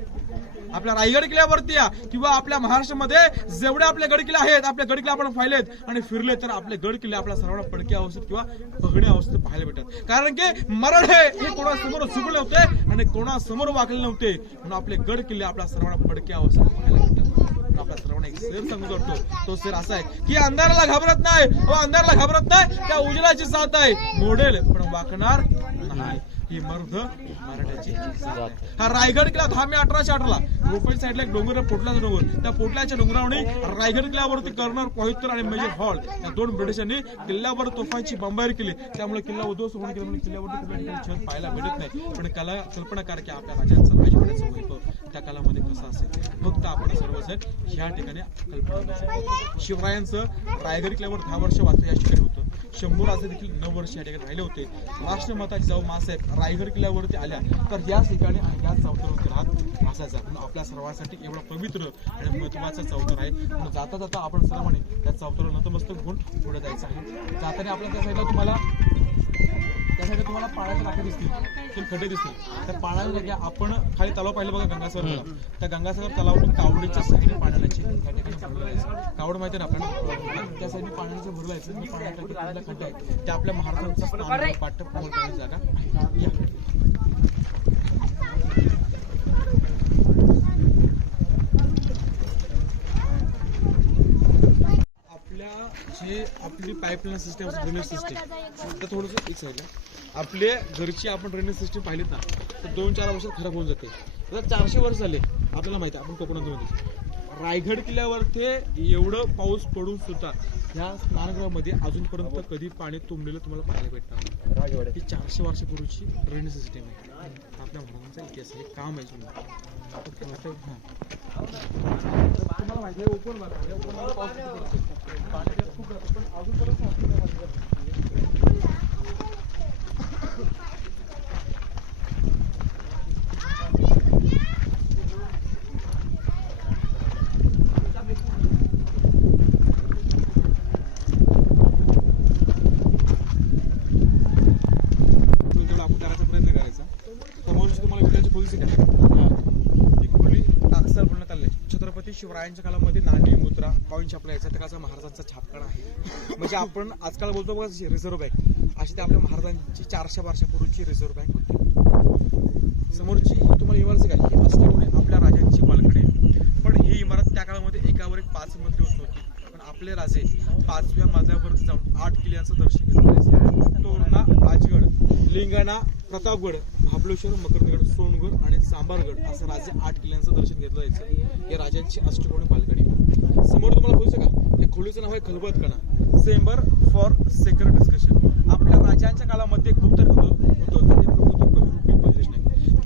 आपल्या रायगड किल्ल्यावरती या किंवा आपल्या महाराष्ट्रामध्ये जेवढे आपले गड किल्ले आहेत, आपले गड किल्ले आपण पाहिलेत आणि फिरले तर आपले गड किल्ले आपल्या सर्वांना पडक्या अवस्थेत किंवा पगड्या अवस्थेत पाहायला भेटतात. कारण की मराठे हे कोणासमोर झुकले नव्हते आणि कोणासमोर वाकले नव्हते, म्हणून आपले गड किल्ले आपल्या सर्वांना पडक्या अवस्थेत पाहायला भेटतात. आपल्या सर्वांना एक शेर सांगू वाटतो, तो शेर असा आहे की अंधाराला घाबरत नाही व अंधाराला घाबरत नाही त्या उजेडाची साथ आहे, मोडेल पण वाकणार नाही. ही मर्द मराठ्याची जात आहे. हा रायगड किल्ला 10 मे 1808 रोपण साईडला एक डोंगर आहे, पोटलाचा डोंगर. त्या पोटल्याच्या डोंगरावणी रायगड किल्ल्यावरती कर्नल कोहितर आणि मेजर हॉल या 2 ब्रिटिशांनी किल्ल्यावर तोफांची बंबारी केली. त्यामुळे किल्ला उद्ध्वस्त होऊन गेला, किल्ल्यावरती छत पाहायला भेटत नाही. पण कल्पना करा की आपल्या राजांचं राजवाड्याचं वैभव त्या काळामध्ये कसं असेल. फक्त आपण सर्वजण ह्या ठिकाणी कल्पना करू. शिवरायांचं रायगड किल्ल्यावर 10 वर्ष वास्तव्य या ठिकाणी होतं. शंभूराजे देखील 9 वर्ष या ठिकाणी राहिले होते. राष्ट्रमाता जिजाऊ माँसाहेब रायगड किल्ल्यावरती आल्या तर याच ठिकाणी आणि याच चौतरवरती राहत असायचा. म्हणून आपल्या सर्वांसाठी एवढा पवित्र आणि महत्वाचा चौतर आहे. म्हणून जाता जाता आपण सर्वांनी त्या चौतरवर नतमस्तक होऊन पुढे जायचं आहे. जाताना आपल्या त्या साईडला तुम्हाला पाण्याचे टाके दिसतील, खड्डे दिसतील. त्या पाण्याच्या जागी आपण खाली तलाव पाहिलं बघा, गंगासागर तलाव. त्या गंगासागर तलावातून कावडीच्या साईडने पाण्याची त्या ठिकाणी भरलं जायचं. कावड माहिती ना आपल्याला, त्या साईडने पाण्याचं भरलं जायचं. पाण्याच्या खड्डे आहेत ते आपल्या महाराजांचं स्थान पाठ्य प्रमोट करण्याची जागा आहे. आपली पाईपलाईन सिस्टम, ड्रेनेज सिस्टीम तर थोडंसं एक साईडला आपल्या घरची आपण ड्रेनेज सिस्टीम पाहिलीत ना तर 2-4 वर्षात खराब होऊन जाते. आता 400 वर्ष झाले आपल्याला माहिती आहे, आपण कोकणात रायगड किल्ल्यावरती एवढं पाऊस पडून सुद्धा ह्या स्नानगृहामध्ये अजूनपर्यंत कधी पाणी तुंबलेलं तुम्हाला पाहायला भेटणार राजवाडा. ही 400 वर्षापूर्वीची ड्रेनेज सिस्टीम आहे. आपल्या महाराजांचा इतिहास आहे, काम आहे. तुम्हाला माहिती आहे ओपन पाऊस खूप राहतो पण अजूनपर्यंत आपण करायचा प्रयत्न करायचा. समोर तुम्हाला विटाची खोली दिसते टाकसाल बोलण्यात आले. छत्रपती शिवरायांच्या काळामध्ये नाणी मुद्रा कॉईन छापला यायचा त्याचा महाराजांचा छापखाना आहे. म्हणजे आपण आजकाल बोलतो बघा रिझर्व्ह बँक, अशी ते आपल्या महाराजांची 400 वर्षापूर्वीची रिझर्व्ह बँक होती. समोरची तुम्हाला इमारत काय ही असल्यामुळे आपल्या राजांची पालखडी आहे. पण ही इमारत त्या काळामध्ये एकावर एक 5 मजली होती. पण आपले राजे 5व्या मजल्यावर जाऊन 8 किल्ल्यांचं दर्शन घेतलं. तोरणा, राजगड, लिंगाणा, प्रतापगड, महाबळेश्वर, मकरगड, सोनगड आणि सांबारगड असं राजे 8 किल्ल्यांचं दर्शन घेतलं जायचं. या राजांची अष्टकोनी पालखडी. समोर तुम्हाला खोलीचं का या खोलीचं नाव आहे खलबतखाना, चेंबर फॉर सेक्रेट डिस्कशन. आपल्या राजांच्या काळामध्ये गुप्त होतं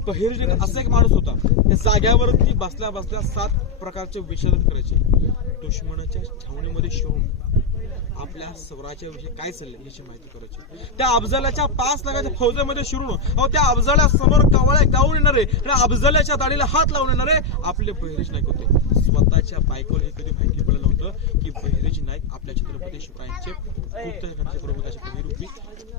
बहिर्जी असा एक माणूस होता. त्या जाग्यावरती बसल्या बसल्या 7 प्रकारचे विषादन करायचे. दुश्मनाच्या छावणीमध्ये शिरून आपल्या स्वराज्याविषयी काय चाललंय याची माहिती करायची. त्या अफजलाच्या 5 लाखाच्या फौजेमध्ये शिरून त्या अफजला समोर कवळ्या गाऊन येणारे आणि अफजलाच्या दाढीला हात लावून येणारे आपले बहिर्जी नाईक होते. स्वतःच्या बायकोला हे कधी माहिती पडलं नव्हतं की बहिर्जी नाईक आपल्या छत्रपती शिवरायांचे गुप्तचरांचे प्रमुखाचे बहिरूपी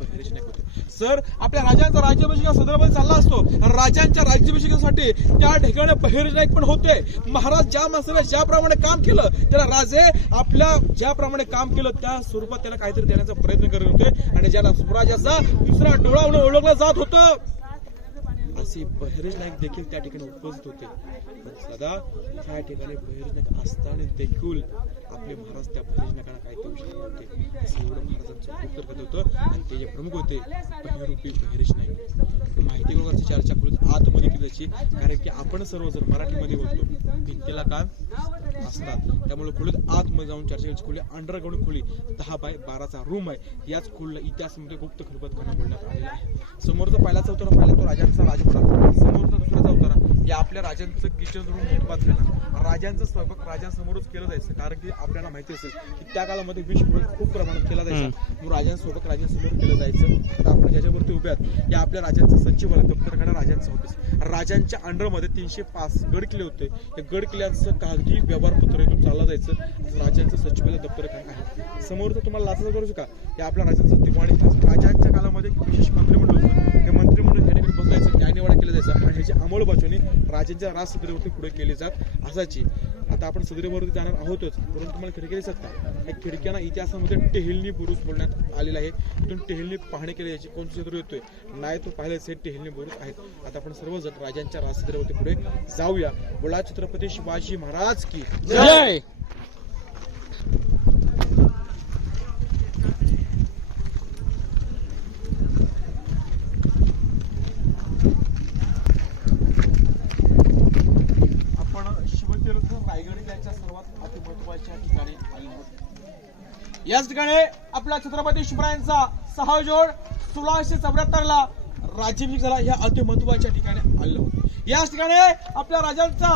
बहिर्जी नाईक होते. सर आपल्या राजांचा राज्याभिषेक सदरमध्ये चालला असतो. राजांच्या राज्याभिषेकासाठी त्या ठिकाणी बहिर्जी नाईक पण होते. महाराज ज्या मसाला ज्याप्रमाणे काम केलं त्याला राजे आपल्या ज्याप्रमाणे काम केलं त्या स्वरूपात त्याला काहीतरी देण्याचा प्रयत्न करत होते आणि ज्याला स्वराज्याचा दुसरा डोळा म्हणून ओळखलं जात होतं असे बहिर्जी नाईक देखील त्या ठिकाणी उपस्थित होते. पण सदा त्या ठिकाणी बहिर्जी नाईक असताना देखील आपले महाराज त्या बहिर्जी नाईकांना काही देऊ शकत नव्हते. असं एवढं महाराजांचं उत्तर करत होतं आणि ते जे प्रमुख होते बहिरूपी बहिर्जी नाईक. माहिती वगैरे चर्चा खोलीत आतमध्ये केली जायची कारण की आपण सर्वजण मराठीमध्ये बोलतो, भिंतीला कान असतात. त्यामुळे खोलीत आतमध्ये जाऊन चर्चा करायची. खोली अंडरग्राऊंड खोली 10 बाय 12चा रूम आहे. याच खोलीला इतिहासामध्ये गुप्त खलबतखाना बोलण्यात आलेला आहे. समोरचा पहिला चौतारा पाहिला तो राजांचा राजवाडा. समोरचा दुसरा चौतारा हे आपल्या राजांचं किचन रूम उत्पादन. राजांचं स्वयंपाक राजांसमोरच केलं जायचं कारण की आपल्याला माहिती असेल की त्या काळामध्ये विष खूप प्रमाणात केला जायचा. राजांसोबत राजांसमोर केलं जायचं. तर आपण ज्याच्यावरती उभ्या आहेत या आपल्या राजांचं सचिवालय दप्तरखाना राजांचं ऑफिस राजांच्या अंडरमध्ये 305 गड किल्ले होते. या गड किल्ल्यांचं कागदी व्यवहारपत्र इथून चाललं जायचं असं राजांचं सचिवालय दप्तरखाना आहे. समोरचं तुम्हाला लाचा करू का या आपल्या राजांचं दिवाणी राजांच्या काळामध्ये विशेष मंत्रिमंडळ होतं. हे मंत्रिमंडळ या ठिकाणी बसायचं न्यायनिवाडा केला जायचा आणि ह्याची अंमलबजावणी राजांच्या राजसदरेवरती पुढे केली जात असायची. आता आपण सदरेवरती जाणार आहोतच परंतु तुम्हाला खिडकी दिसत का या खिडक्यांना इतिहासामध्ये टेहलनी बुरुज बोलण्यात आलेला आहे. तिथून टेहलनी पाहणी केली याची कोणती सदर येतोय नाही तो पाहिलेच हे टेहलनी बुरुज आहेत. आता आपण सर्वजण राजांच्या राजसदरेवरती पुढे जाऊया. बोला छत्रपती शिवाजी महाराज की जय. याच ठिकाणी आपल्या छत्रपती शिवरायांचा 6 जोड 1674 ला राज्याभिषेक झाला. या अति महत्वाच्या ठिकाणी आलं होतं. याच ठिकाणी आपल्या राजांचा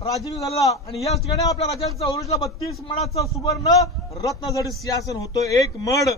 राज्याभिषेक झाला आणि याच ठिकाणी आपल्या राजांचा ओरिजिनल 32 मणाचं सुवर्ण रत्नजड सिंहासन होतं. एक मड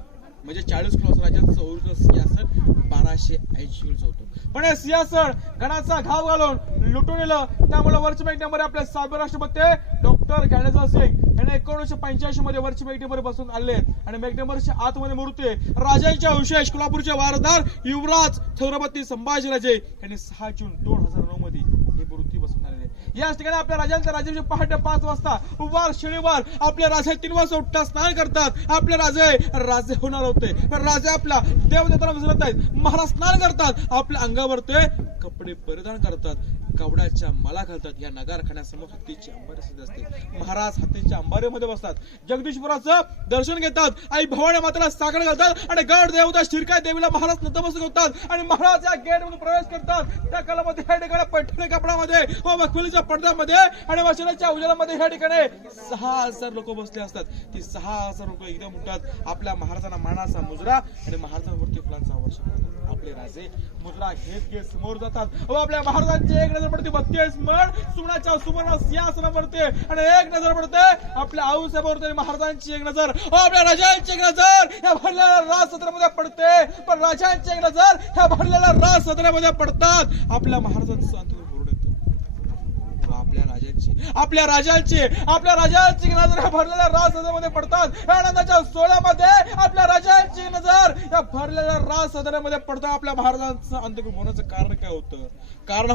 म्हणजे 40 किलो राजांचं ओरिजिनल सिंहासन 1280 किलो होतं. पण हे सिंहासन गणाचा घाव घालून लुटून नेलं. त्यामुळे वरच्या मेघण्यामध्ये आपले साहेब राष्ट्रपती डॉक्टर ज्ञानेश्वर सिंग यांना 1985 मध्ये वरच्या मेघण्यामध्ये बसून आले आणि मेघण्यावरच्या आतमध्ये मूर्ती राजांच्या विशेष कोल्हापूरचे वारसदार युवराज छत्रपती संभाजीराजे यांनी 6 जून 2009 मध्ये ही मूर्ती बसून आलेली. याच ठिकाणी आपल्या राजांचा राज्याभिषेक पहाटे 5 वाजता वार शनिवार आपले राजे 3 वाजता उठता स्नान करतात. आपले राजे होणार होते पण राजे आपला देवदेवतांना विसरत आहेत. महाराज स्नान करतात आपल्या अंगावर ते कपडे परिधान करतात कवड्याच्या माला घालतात. या नगारखान्यासमोर हत्तीची अंबारी सिद्ध असते. महाराज हत्तीच्या अंबारीमध्ये बसतात. जगदीश्वराचं दर्शन घेतात. आई भवानी मातेला साखर घालतात आणि गड देवता शिरकाय देवीला महाराज नतमस्तक होतात आणि महाराज या गेट मधून प्रवेश करतात. त्या काळामध्ये ह्या ठिकाणी पैठणी कपड्यामध्ये व मखमलीच्या पडद्यामध्ये आणि वचनाच्या उजेडामध्ये ह्या ठिकाणी 6000 लोक बसले असतात. ती 6000 लोक एकदम उठतात. आपल्या महाराजांना मानाचा मुजरा आणि महाराजांवरती फुलांचा वर्ष करतात. आपले राजे मुजरा घेत समोर जातात. आपल्या महाराजांची एक नजर पडते 32 मण सुवर्णाच्या सुवर्ण सिंहासनावरती आणि एक नजर पडते आपल्या आऊसाहेबांवरती. महाराजांची एक नजर आपल्या राजांची एक नजर या भरलेल्या राजसदरामध्ये पडते. पण राजांची एक नजर ह्या भरलेल्या राजसदरामध्ये पडतात. आपल्या महाराजांचं अंतर भरून येतं. आपल्या राजांची नजर ह्या भरलेल्या राजसदरामध्ये पडतात. या आनंदाच्या सोहळ्यामध्ये आपल्या राजांची नजर या भरलेल्या राजसदरामध्ये पडतात. आपल्या महाराजांचं अंत्यकृत होण्याचं कारण काय होतं? कारण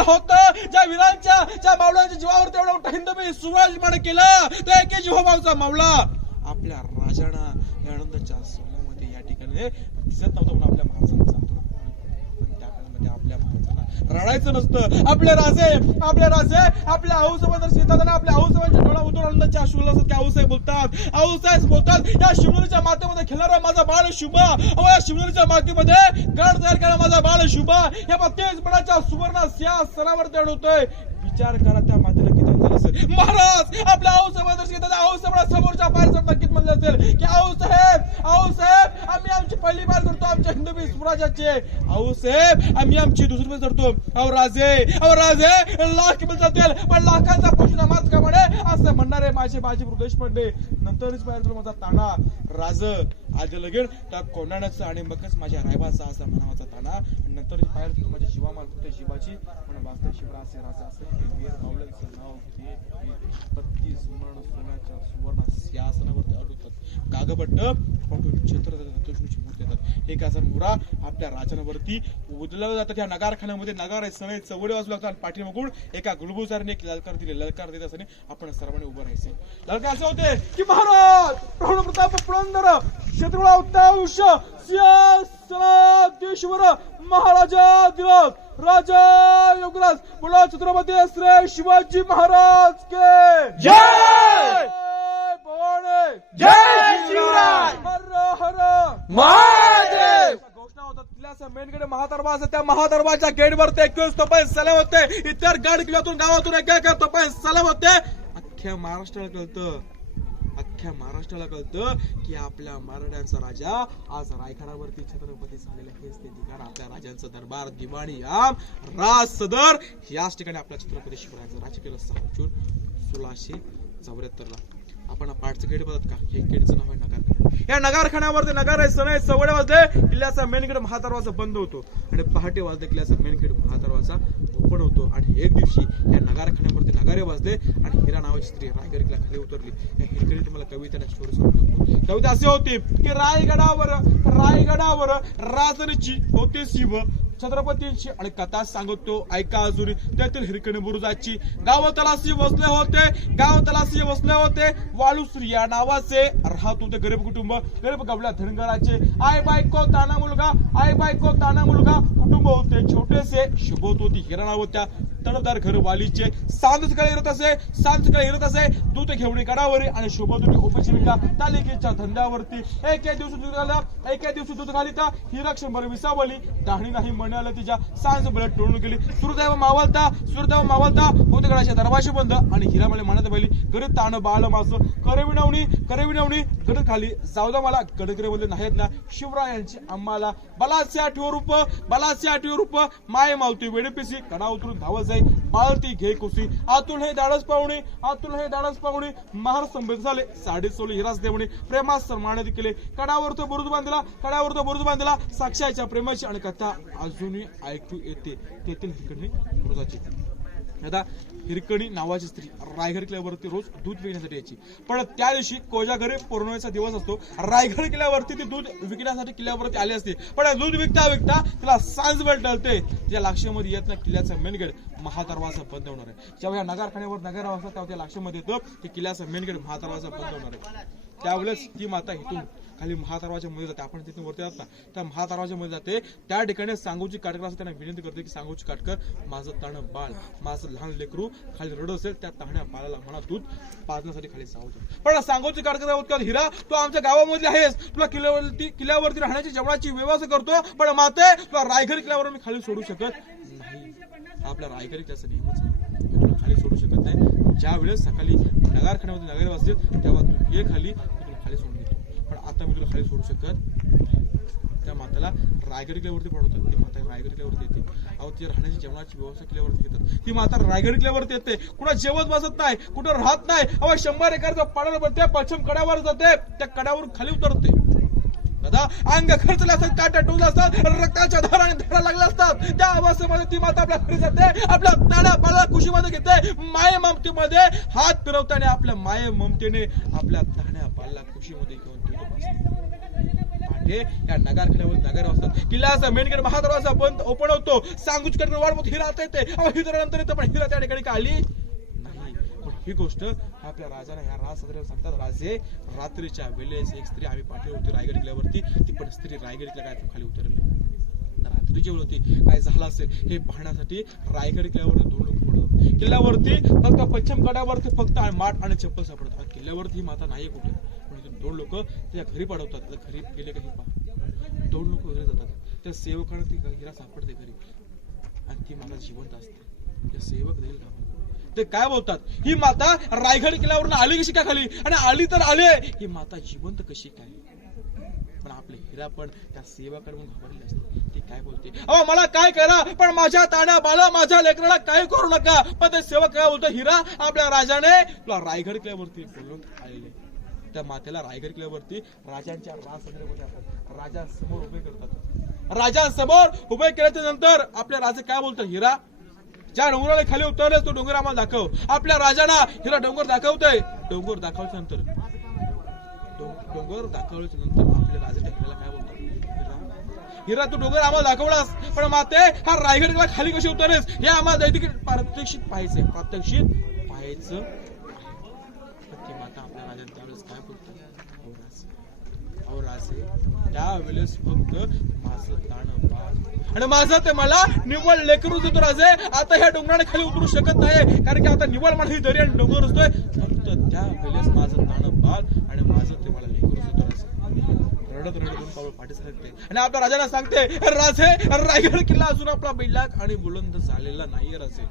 होतं ज्या वीरांच्या ज्या मावळ्यांच्या जीवावर एवढा मोठा हिंदवी सुराज निर्माण केला त्या एके जीवाभावचा मावळा आपल्या राजांना या आनंदाच्या सोहळ्यामध्ये या ठिकाणी दिसत नव्हतं. म्हणून आपल्या महाराजांचा आपल्या महाराजांना रडायचं नसतं. आपले राजे आपल्या आऊसाहेबांना शेतात आपल्या आऊसाहेबांच्या डोळा उतरून आनंदाच्या अश्रू असतात. की आऊसाहेब बोलतात या शिवनेरीच्या मातीमध्ये खेळणारा माझा बाळ शुभा या शिवनेरीच्या मातीमध्ये गड तयार करा माझा बाळ शुभा या 32 मणाच्या सुवर्ण सिंहासनावर तयार होतोय. विचार करा त्या मातेला किती झालं असेल. महाराज आपल्या आऊसाहेबांना समोरच्या पायर नक्कीच म्हणले असेल की आऊसाहेब आम्ही आमची पहिली पायर धरतो आमच्या हिंदवी स्वराज्याचे. आऊसाहेब आम्ही आमची दुसरी पायर धरतो. अहो राजे लाख किंमत जातील पण लाखांचा पोषण मार्च का म्हणे असं म्हणणारे माझे देशपांडे. नंतरच पायर तुला माझा ताणा राज आधी लगेच त्या कोंडाण्याचं आणि मगच माझ्या रायबाचा असा म्हणावाचा ताणा. नंतर पायर तुला माझी शिवा माल शिवाची म्हणून वास्तव शिवराचे राजा असेल वीर मावळ्यांचं नाव घे 32 मण सोन्याच्या सुवर्ण सिंहासनावरती आढळतात. कागपट्ट पाठवून छत्रपती मूर्ती येतात. 1000 मुरा आपल्या राजांवरती उदललं जातात. या नगारखान्यामध्ये नगार सगळे चवडे वाजू लागतात. पाठीमागून एका गुलबुजारीने एक ललकार दिले. ललकार देत असताना आपण सर्वांनी उभं राहायचं. ललकार असं होते की महाराज प्रभू प्रताप पुरंदर शत्रुळा उत्तांश सिंहासनाधीश्वर महाराजा दिवस राजा योगराज बोला छत्रपती श्री शिवाजी महाराज के जय. भवानी जय शिवराय. हर हर महादेव. घोषणा होतात. तिला मेनगड महादरबार त्या महादरबारच्या गेटवर 21 तोफे सलाम होते. इतर गड किल्ल्यातून गावातून एक तोफे सलाम होते. अख्ख्या महाराष्ट्राला कळतं की आपल्या मराठ्यांचा राजा आज रायगडावरती छत्रपती झालेला हेच ते ठिकाण. आपल्या राजांचं दरबार दिवाणी आम राज सदर याच ठिकाणी आपल्या छत्रपती शिवरायांचं राज्य केलं 6 जून 1674 ला. आपण पाठचं गेट बघत का हे गेटचं नाव आहे नगारखाना. या नगारखान्यावरती नगार सण सवडे वाजले किल्ल्याचा मेन गेट महादरवाजा बंद होतो आणि पहाटे वाजले किल्ल्याचा मेन गेट महादरवाजा ओपन होतो. आणि एक दिवशी या नगारखान्यावरती नगारे वाजले आणि हिरा नावाची स्त्री रायगड किल्ला खाली उतरली. या हिरकडी तुम्हाला कवितेने स्टोरी सांगतो. कविता असे होती की रायगडावर राजनीची होते शिव छत्रपतींची आणि कथा सांगतो ऐका अजूनही त्यातील हिरकणी बुरुजाची. गाव तलाशी वसले होते वाळूश्री या नावाचे राहत होते गरीब कुटुंब गरीब गवल्या धनगराचे. आई बायको ताना मुलगा कुटुंब होते छोटेसे शुभोत होती हिरा नाव त्या तडदार घर वालीचे. सांजकाळी हिरत असे दूध घेऊन गडावरी आणि शोभत होती उपजीविका तालिकेच्या धंद्यावरती. एके दिवशी दूध घालिता हिरा क्षणभर विसावली दाहणी नाही म्हणाला तिच्या सांज बळत टोळून गेली. सुरदैव मावलता होते गडाचे दरवाजे बंद आणि हिरा मला म्हणत पहिली गरीब ताण बाळ मास करविणवणी गड खाली जाऊदा मला गडकरे बोलले नाहीत ना शिवरायांची आम्हाला. बलाचे आठवे रूप माय मावती वेडपिसी कडा उतरून धावत जाई बाळती घे कुसी. आतून हे धाडस पाहुणे महार संभेद झाले साडे सोली हिरास देवणे प्रेमात सन्मानित केले. कडावर तो बुरुज बांधला साक्षाच्या प्रेमाची आणि कथा अजूनही ऐकू येते तेथील हिरकणी बुरुजाची. आता हिरकणी नावाची स्त्री रायगड किल्ल्यावरती रोज दूध विकण्यासाठी यायची. पण त्या दिवशी कोजागरी पौर्णिमेचा दिवस असतो. रायगड किल्ल्यावरती ती दूध विकण्यासाठी किल्ल्यावरती आली असते. पण दूध विकता तिला सांज वेळ टळते. तिच्या लाक्षेमध्ये येत ना किल्ल्याचा मेन गेट महादरवाजा बंद होणार आहे. जेव्हा या नगारखान्यावर नगर असतात तेव्हा त्या लाक्षेमध्ये येतो की किल्ल्याचा मेन गेट महादरवाजा बंद होणार आहे. त्यावेळेस ती माता इथून खाली महादरवाजामध्ये जाते. आपण तिथून वरती जात ना त्या महादरवाजामध्ये जाते. त्या ठिकाणी सांगोची काटकर असं त्यांना विनंती करते की सांगोची काटकर माझं ताण बाळ माझं लहान लेकरू खाली रडत असेल त्या ताण्या बाळाला म्हणा दूध पाजण्यासाठी खाली जावतो. पण सांगोची काटकर हिरा तू आमच्या गावामध्ये आहेस तुला किल्ल्यावरती राहण्याची जेवणाची व्यवस्था करतो पण माते तुला रायगड किल्ल्यावर मी खाली सोडू शकत नाही. आपल्या रायगड त्याचा नियमच आहे तुला खाली सोडू शकत नाही. ज्या वेळेस सकाळी नगारखान्यामध्ये नगर वाजतील तेव्हा तू ये खाली तुला खाली सोडून देतो. पण आता मी तुला खाली सोडू शकत. त्या माताला रायगड किल्ल्यावरती पडवतात. ती माता रायगड किल्ल्यावरती येते. अहो ती राहण्याची जेवणाची व्यवस्था किल्ल्यावरती घेतात. ती माता रायगड किल्ल्यावरती येते. कुठं जेवत बसत नाही कुठं राहत नाही. अहो 100 एकरचा पाडा भरते पश्चिम कड्यावर जाते त्या कड्यावरून खाली उतरते. दादा अंग खर्चले असतात काट्या टोचले असतात रक्ताच्या धाराने धारा लागल्या असतात. त्या अवस्थेमध्ये ती माता आपल्या घरी जाते आपल्या ताण्या बाळाला खुशीमध्ये घेते माये ममतेमध्ये हात फिरवते आणि आपल्या माये ममतेने आपल्या ताण्या बाळाला खुशीमध्ये घेऊन या नगारखान्यावर नगर असतात. किल्ल्याचा मेन गेट महादरवाजा बंद ओपन होतो. सांगूच कडे वाढवत हिरा आता येते. हिरानंतर येतं पण हिरा त्या ठिकाणी आली नाही. पण ही गोष्ट आपल्या राजाला ह्या राज सदर सांगतात. राजे रात्रीच्या वेळेस एक स्त्री आम्ही पाठवली होती रायगड किल्ल्यावरती. ती पण स्त्री रायगड किल्ला काय खाली उतरली रात्रीची वेळ होती. काय झालं असेल हे पाहण्यासाठी रायगड किल्ल्यावरती 2 लोक पडतात. किल्ल्यावरती फक्त पश्चिम कड्यावरती फक्त माठ आणि चप्पल सापडतात. किल्ल्यावरती ही माता नाही कुठे. 2 लोक तिच्या घरी पाठवतात. घरी गेले काही पहा 2 लोक घरी जातात. त्या सेवकाला ती हिरा सापडते घरी आणि ती माता जिवंत असते. त्या सेवक देखील ते काय बोलतात ही माता रायगड किल्ल्यावरून आली कशी काय खाली आणि आली तर आले ही माता जिवंत कशी काय. पण आपले हिरा पण त्या सेवाकडून घाबरले असते. ती काय बोलते अहो मला काय करा पण माझ्या ताण्या बाळा माझ्या लेकराला काय करू नका. पण ते सेवक काय बोलतो हिरा आपल्या राजाने तुला रायगड किल्ल्यावरती बोलून आलेले. त्या मातेला रायगड किल्ल्यावरती राजांच्या राजासमोर उभे करतात. राजांसमोर उभे केल्याच्या नंतर आपल्या राजे काय बोलतात हिरा ज्या डोंगराला खाली उतरले तो डोंगर आम्हाला दाखव. आपल्या राजांना हिरा डोंगर दाखवतोय. डोंगर दाखवल्याच्या नंतर आपल्या राजाच्या हिराला काय बोलतात हिरा तू डोंगर आम्हाला दाखवलास पण माते हा रायगडला खाली कशी उतरलेस हे आम्हाला प्रात्यक्षित पाहायचंय ती माता आपल्या राजा त्यावेळेस काय बोलतात अहो राजे त्यावेळेस फक्त माझं ताण बाळ आणि माझं ते मला निव्वळ लेकरू देतो राजे. आता ह्या डोंगराने खाली उतरू शकत नाही कारण की आता निव्वळ मला ही दरी आणि डोंगर असतोय. फक्त त्यावेळेस माझं ताण बाळ आणि माझं ते मला लेकरू देतो राजे. रडत 2 पावलं पाठी सरकते आणि आपल्या राजाला सांगते राजे रायगड किल्ला अजून आपला बिल्लाक आणि बुलंद झालेला नाही राजे.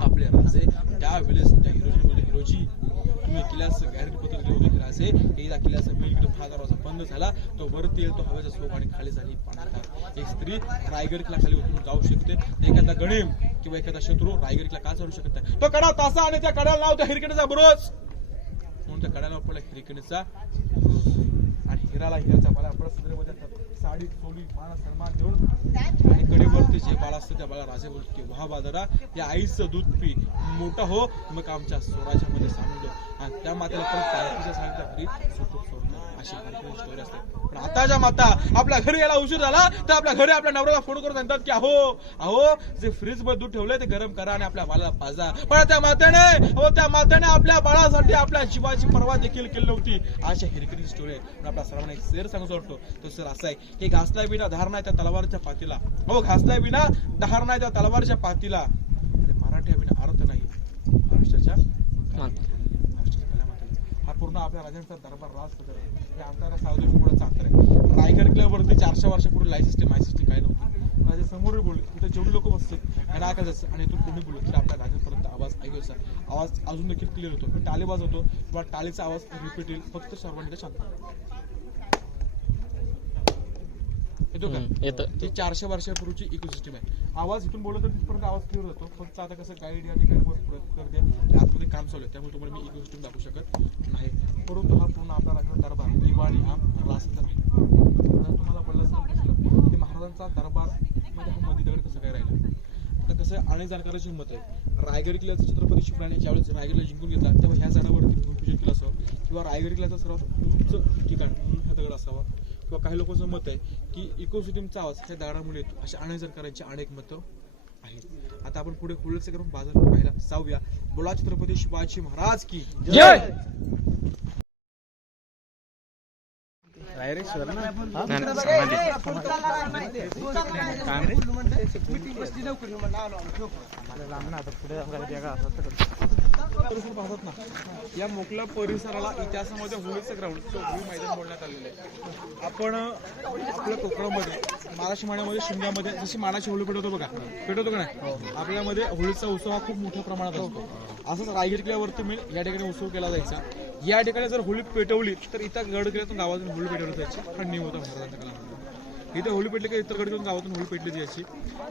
आपले राजे त्यावेळेस त्या हिरोजी तुम्ही किल्ल्याचं गॅरंटी पत्र दिलं होतं राजे एकदा किल्ल्याचा मेन महादरवाजा बंद झाला तो वरती येईल तो हवेचा स्लोप आणि खाली झाली पाण्यात. एक स्त्री रायगड किल्ला खाली उतरून जाऊ शकते. एखादा गणिम किंवा एखादा शत्रू रायगड किल्ला का चढू शकत नाही. तो कडा तासा आणि त्या कड्याला नाव त्या हिरकणीचा बुरुज म्हणून त्या कड्याला पडला हिरकणीचा आणि हिराला हिराचा बाला आपल्या सदरेमध्ये साडी चोली मान सन्मान देऊन आणि कडेवरती जे बाळ असतं त्या बाळा राजा बोलतो की वाह बादरा या आईचं दूध पी मोठा हो मग आमच्या स्वराज्यामध्ये सामील हो आणि त्या मातेला परत पायथीच्या सांगितलं घरी सुखरूप सोडतो अशी स्टोरी असते. पण आता ज्या माता आपल्या घरी यायला उशीर झाला तर आपल्या घरी आपल्या नवऱ्याला फोन करून सांगतात की अहो जे फ्रीज मध्ये दूध ठेवलंय ते गरम करा आणि आपल्या बाळाला पाजा. पण त्या मातेने आपल्या बाळासाठी आपल्या जीवाची पर्वा देखील केली नव्हती. अशा हिरकरीची स्टोरी आहे. पण आपल्या सर्वांना एक शेर सांगू वाटतो तो सर असा आहे की घासलाय बिना धार नाही त्या तलवारच्या पातीला. घासलाय बिना धार नाही त्या तलवारच्या पातीला आणि मराठ्या बिना अर्थ नाही महाराष्ट्राच्या हा पूर्ण आपल्या राजांचा दरबार राज हे अंतरा सावदेश पुढे अंतर आहे. रायगड किल्ल्यावरती 400 वर्षापूर्वी लाईट सिस्टीम माय सिस्टीम काही नव्हती. राजे समोर बोलले तिथे जेवढे लोक बसते आणि ऐकायचं आणि इथून कोणी बोललो तर आपल्या राजांपर्यंत आवाज ऐकायचा. आवाज अजून देखील क्लिअर होतो. टाळी वाजवतो किंवा टाळीचा आवाज रिपीट येईल फक्त सर्वांनी शांत येतो का येतं. ती 400 वर्षापूर्वीची इकोसिस्टम आहे. आवाज इथून बोलतो तर तिथपर्यंत आवाज क्लिअर होतो. फक्त आता कसं गाईड या ठिकाणी करते आतमध्ये काम चालू आहे त्यामुळे तुम्हाला मी इकोसिस्टम दाखवू शकत नाही. परंतु हा पूर्ण आपला राजवाडा दरबार दिवाळी हा रास्त नाही. तुम्हाला पडलं असेल की महाराजांचा दरबार मध्ये हा मध्ये दगड कसं काय राहिला. आता कसं अनेक जाणकारांची हिंमत आहे. रायगड किल्ल्याचा छत्रपती शिवरायांनी ज्यावेळेस रायगडला जिंकून घेतला तेव्हा ह्या झाडावरती भूमिपूजन केलं असावं किंवा रायगड किल्ल्याचा सर्वात उंच ठिकाण हा दगड असावा किंवा काही लोकांचं मत आहे की इकोसिस्टमचा आवाज ह्या दगडामुळे येतो. अशा अनेक जाणकारांची अनेक मतं आहेत. आता आपण पुढे हुळचे करून बाजारपेठ पाहायला जाऊया. बोला छत्रपती शिवाजी महाराज की जय. पाहतात ना या मोकळ्या परिसराला इतिहासामध्ये होळीचं ग्राउंड होळी मैदान बोलण्यात आलेलं आहे. आपण आपल्या कोकणामध्ये महाराष्ट्र महिन्यामध्ये शिमग्यामध्ये जशी मानाची होळी पेटवतो बघा पेटवतो का नाही आपल्यामध्ये होळीचा उत्सव हा खूप मोठ्या प्रमाणात असतो. असंच रायगड किल्ल्यावरती मी या ठिकाणी उत्सव केला जायचा. या ठिकाणी जर होळी पेटवली तर इथं गड किल्ल्यातून गावातून होळी पेटवली जायची. पण नियम होता महाराजांच्या काळामध्ये. इथे होळी पेटली की इतर गड गावातून होळी पेटली जायची.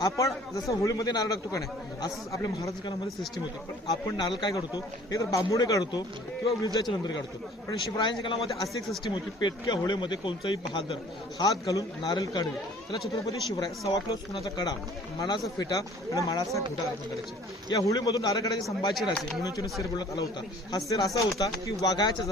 आपण जसं होळीमध्ये नारळ टाकतो का नाही असंच आपल्या महाराजांच्या काळामध्ये सिस्टीम होती. पण आपण नारळ काय काढतो एक तर बांबुडे काढतो किंवा विजाच्या नंतर काढतो. पण शिवरायांच्या काळामध्ये अशी एक सिस्टीम होती पेटक्या होळीमध्ये कोणताही बहादर हात घालून नारळ काढले त्याला छत्रपती शिवराय 1.25 किलो सोन्याचा कडा मानाचा फेटा आणि मानाचा घोटा अर्पण करायचे. या होळीमधून नारळ काढायचे संभाजी राजे म्हणून शेर बोलण्यात आला होता. हा शेर असा होता की वाघाच्या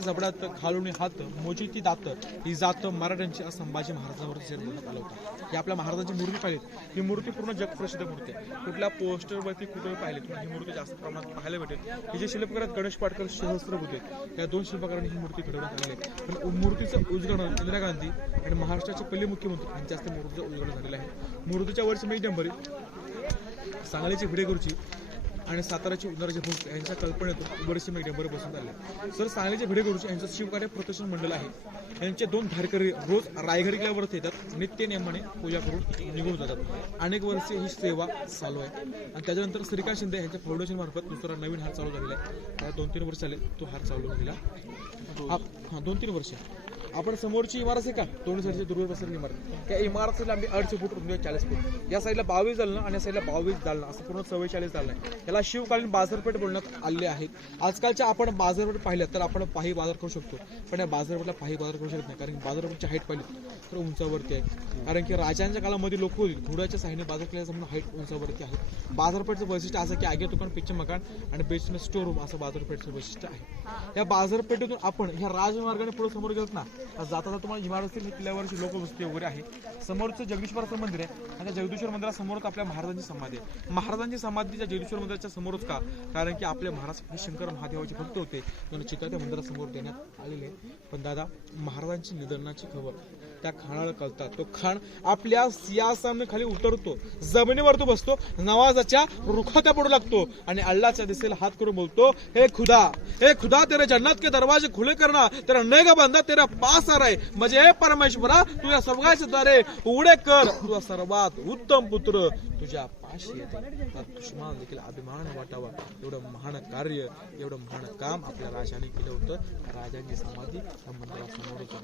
जबड्यात घालून हात मोजी ती दात ही जात मराठ्यांची संभाजी महाराजांवर शेर बोलण्यात आला होता. ही आपल्या महाराजांची मूर्ती पाहिली. ही मूर्ती पूर्ण जगप्रसिद्ध मूर्ती आहे. कुठल्या पोस्टरवरती कुठे पाहिली ही मूर्ती जास्त प्रमाणात पाहायला भेटेल. ही जे शिल्पकार गणेश पाटकर सहस्त्रबुद्धे या 2 शिल्पकारांनी ही मूर्ती घडवण्यात आली आहे. पण मूर्तीचं उद्घाटन इंदिरा गांधी आणि महाराष्ट्राचे पहिले मुख्यमंत्री यांच्या हस्ते मूर्तीचं उद्घाटन झालेलं आहे. मूर्तीच्या वरची मेघडंबरी सांगलीची भिडेकरची आणि साताराची उन्हाराचे भोग यांच्या कल्पनेतून बरेचसे मेघडंबरी बसून आले. सर सांगलीचे भिडेकरची यांचं शिवकार्य प्रतिष्ठान मंडळ आहे. यांचे 2 धारकरी रोज रायगड किल्ल्यावरती येतात. नित्य नियमाने पूजा करून निघून जातात. अनेक वर्षे ही सेवा चालू आहे. आणि त्याच्यानंतर श्रीकांत शिंदे यांच्या फाउंडेशन मार्फत दुसरा नवीन हार चालू झालेला आहे. 2-3 वर्ष झाले तो हार चालू झालेला. 2-3 वर्ष. आपण समोरची इमारत आहे का दोन्ही साईडची दुर्बल पसरलेली इमारत त्या इमारतीची लांबी 800 फूट रुंदी 40 फूट. या साईडला 22 दालनं आणि या साईडला 22 दालनं असं पूर्ण 44 दालनं आहे. याला शिवकालीन बाजारपेठ बोलण्यात आले आहेत. आजकालच्या आपण बाजारपेठ पाहिलं तर आपण पाही बाजार करू शकतो पण या बाजारपेठला पाही बाजार करू शकत नाही. कारण बाजारपेठची हाईट पाहिली तर उंचावरती आहे. कारण की राजांच्या काळामध्ये लोक होती घोड्याच्या साहाय्याने बाजार केल्याचं म्हणून हाईट उंचावरती आहे. बाजारपेठचं वैशिष्ट्य असं की आगे दुकान पिच्चे मकान आणि बेसमेंट स्टोर रूम असं बाजारपेठचं वैशिष्ट्य आहे. या बाजारपेठेतून आपण ह्या राजमार्गाने पुढे समोर गेलो ना जाता तुम्हाला इमारती किल्ल्यावरची लोकवस्ती वगैरे आहे. समोरचं जगदीश्वराचं मंदिर आहे आणि त्या जगदीश्वर मंदिरासमोरच आपल्या महाराजांची समाधी आहे. महाराजांची समाधीच्या जगदीश्वर मंदिराच्या समोरच का कारण की आपले महाराज हे शंकर महादेवाचे भक्त होते म्हणून चित्र त्या मंदिरासमोर देण्यात आलेले. पण दादा महाराजांची निधनाची खबर त्या खानाला कळतात. तो खान आपल्या सिंहासनाने खाली उतरतो जमिनीवर तो बसतो नवाजाच्या रुखात्या पडू लागतो आणि अल्लाहच्या दिशेला हात करून बोलतो हे खुदा तेरे जन्नत के दरवाजे खुले करना तेरा नेगा बंदा तेरा पास आ रहा है म्हणजे हे परमेश्वरा तुझ्या स्वर्गाचे दारे उघडे कर तुझा सर्वात उत्तम पुत्र तुझ्या पाशी येते. दुश्मन देखील अभिमान वाटावा एवढं महान कार्य एवढं महान काम आपल्या राजाने केलं होतं. राजांची समाधी मंदिरासमोर होतं.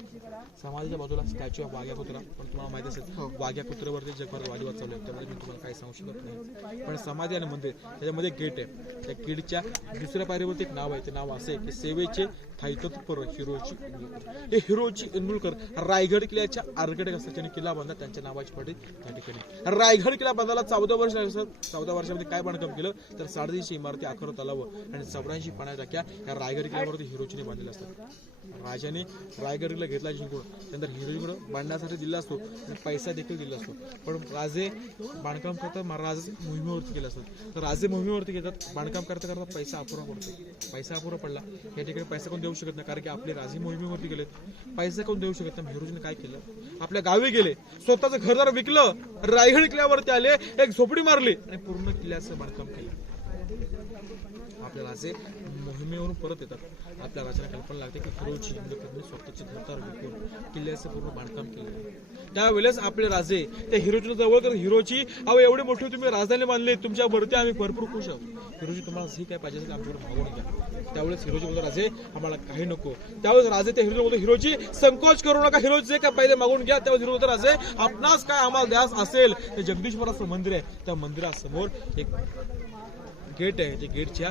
समाधीच्या बाजूला स्टॅच्यू ऑफ वाघ्या कुत्रा, पण तुम्हाला माहिती असेल वाघ्या कुत्र्यावरती जगभर वादविवाद चालू आहे, त्यामध्ये मी तुम्हाला काही सांगू शकत नाही. पण समाधी आणि मंदिर त्याच्यामध्ये गेट आहे, त्या गेटच्या दुसऱ्या पायरीवरती एक नाव आहे, ते नाव असं आहे की सेवेचे थाईतत्पर हिरोची इंदुलकर. हे हिरोची इंदुलकर रायगड किल्ल्याच्या आरगडे असतात, त्यांनी किल्ला बांधला, त्यांच्या नावाची पाठी त्या ठिकाणी. रायगड किल्ला बांधायला 14 वर्ष लागली. 14 वर्षामध्ये काय बांधकाम केलं तर 350 इमारती, 11 तलाव आणि 84 पाण्या टाक्या या रायगड किल्ल्यावरती हिरोजीने बांधलेल्या असतात. राजाने रायगड किल्ला घेतला जिंकून, त्यानंतर हिरोजीकडे बांधण्यासाठी दिला असतो आणि पैसा देखील दिला असतो. पण राजे बांधकाम करतात, महाराज मोहिमेवरती गेले असतात, तर राजे मोहिमेवरती घेतात, बांधकाम करता करता पैसा अपुरा पडतो. पैसा अपुरा पडला, या ठिकाणी पैसा कोण देऊ शकत नाही, कारण की आपले राजे मोहिमेवरती गेलेत, पैसा कोण देऊ शकत नाही. हिरोजीने काय केलं, आपल्या गावी गेले, स्वतःचं घरदार विकलं, रायगड किल्ल्यावरती आले, एक झोपडी मारली आणि पूर्ण किल्ल्याचं बांधकाम केलं. आपल्या राजे मोहिमेवरून परत येतात, आपल्या राजाला कल्पना लागते की हिरोजी इंदुलकरने स्वतःचे घरदार विकून किल्ल्याचं पूर्ण बांधकाम केलं. त्यावेळेस आपले राजे त्या हिरोजीला जवळ करत, हिरोजी अहो एवढे मोठे तुम्ही राजधानी बांधले, तुमच्यावरती आम्ही भरपूर खुश आहोत, हिरोजी तुम्हाला जे काय पाहिजे असेल आमच्याकडे मागून घ्या. त्यावेळेस हिरोजी बोलतो राजे आम्हाला काही नको. त्यावेळेस राजे त्या हिरोजी बोलतो हिरोजी संकोच करू नका, हिरोजी जे काय पाहिजे मागून घ्या. त्यावेळेस हिरोजी बोलतो राजे आपणास काय आम्हाला द्यास असेल, ते जगदीश्वराचं मंदिर आहे, त्या मंदिरासमोर एक गेट आहे, त्या गेटच्या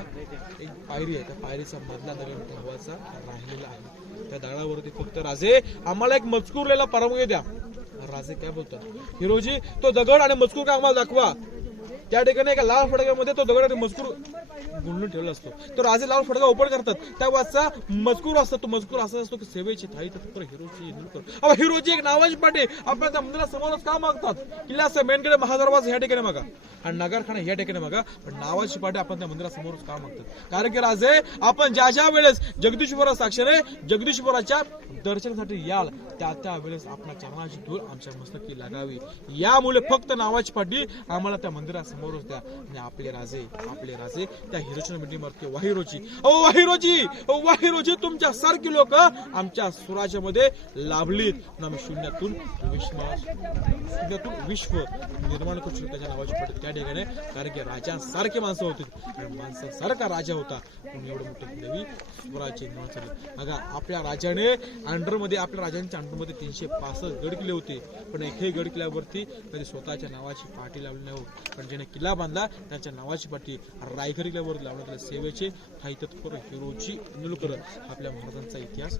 एक पायरी आहे, त्या पायरीचा मधला दगड ठेवायचा राहिलेला आहे. त्या दगडावरती फक्त राजे आम्हाला एक मजकूर लिहायला परवानगी द्या. राजे काय बोलतात हिरोजी तो दगड आणि मजकूर काय आम्हाला दाखवा. त्या ठिकाणी एका लाल फडक्यामध्ये तो दगड आणि मजकूर गुंडून ठेवला असतो. तो राजे लाल फडका ओपन करतात, त्या वाजचा मजकूर असतो. तो मजकूर असा असतो की सेवेची थाई तत्पर हिरोजी इंदुलकर. अहो हिरोजी एक नावाची पाठी आपण त्या मंदिरासमोरच का मागतात, किल्ल्याचा मेनकडे महादरवाजा ह्या ठिकाणी मागा आणि नगरखाना ह्या ठिकाणी मागा, पण नावाची पाठी आपण त्या मंदिरासमोरच का मागतात, कारण की राजे आपण ज्या ज्या वेळेस जगदीश्वरा साक्षीने जगदीश्वराच्या दर्शनासाठी याल त्या वेळेस आपल्या चरणाची धूळ आमच्या मस्तकी लागावी, यामुळे फक्त नावाची पाठी आम्हाला त्या मंदिरासमोरच द्या. आणि आपले राजे त्या हिरोजीच्या मिटिंग मारते वाहिरोजी, ओ वाहिरोजी तुमच्या सारखी लोक आमच्या स्वराज्यामध्ये लाभलीत, आम्ही शून्यातून विश्व निर्माण करू शकतो त्याच्या नावाची पाठी त्या ठिकाणी, कारण की राजासारखे माणसं होते आणि माणसासारखा राजा होता म्हणून एवढं मोठं नवी स्वराज्य निर्माण झाले. बघा आपल्या राजाने आपल्या राजांच्या अंडरमध्ये 365 गड किल्ले होते, पण एकही गड किल्ल्यावरती कधी स्वतःच्या नावाची पाठी लावली नाही. पण ज्याने किल्ला बांधला त्याच्या नावाची पाठी रायगड किल्ल्यावर लावण्यात आली. सेवेचे थाई तत्पर हिरोजी इंदुलकर आपल्या महाराजांचा इतिहास.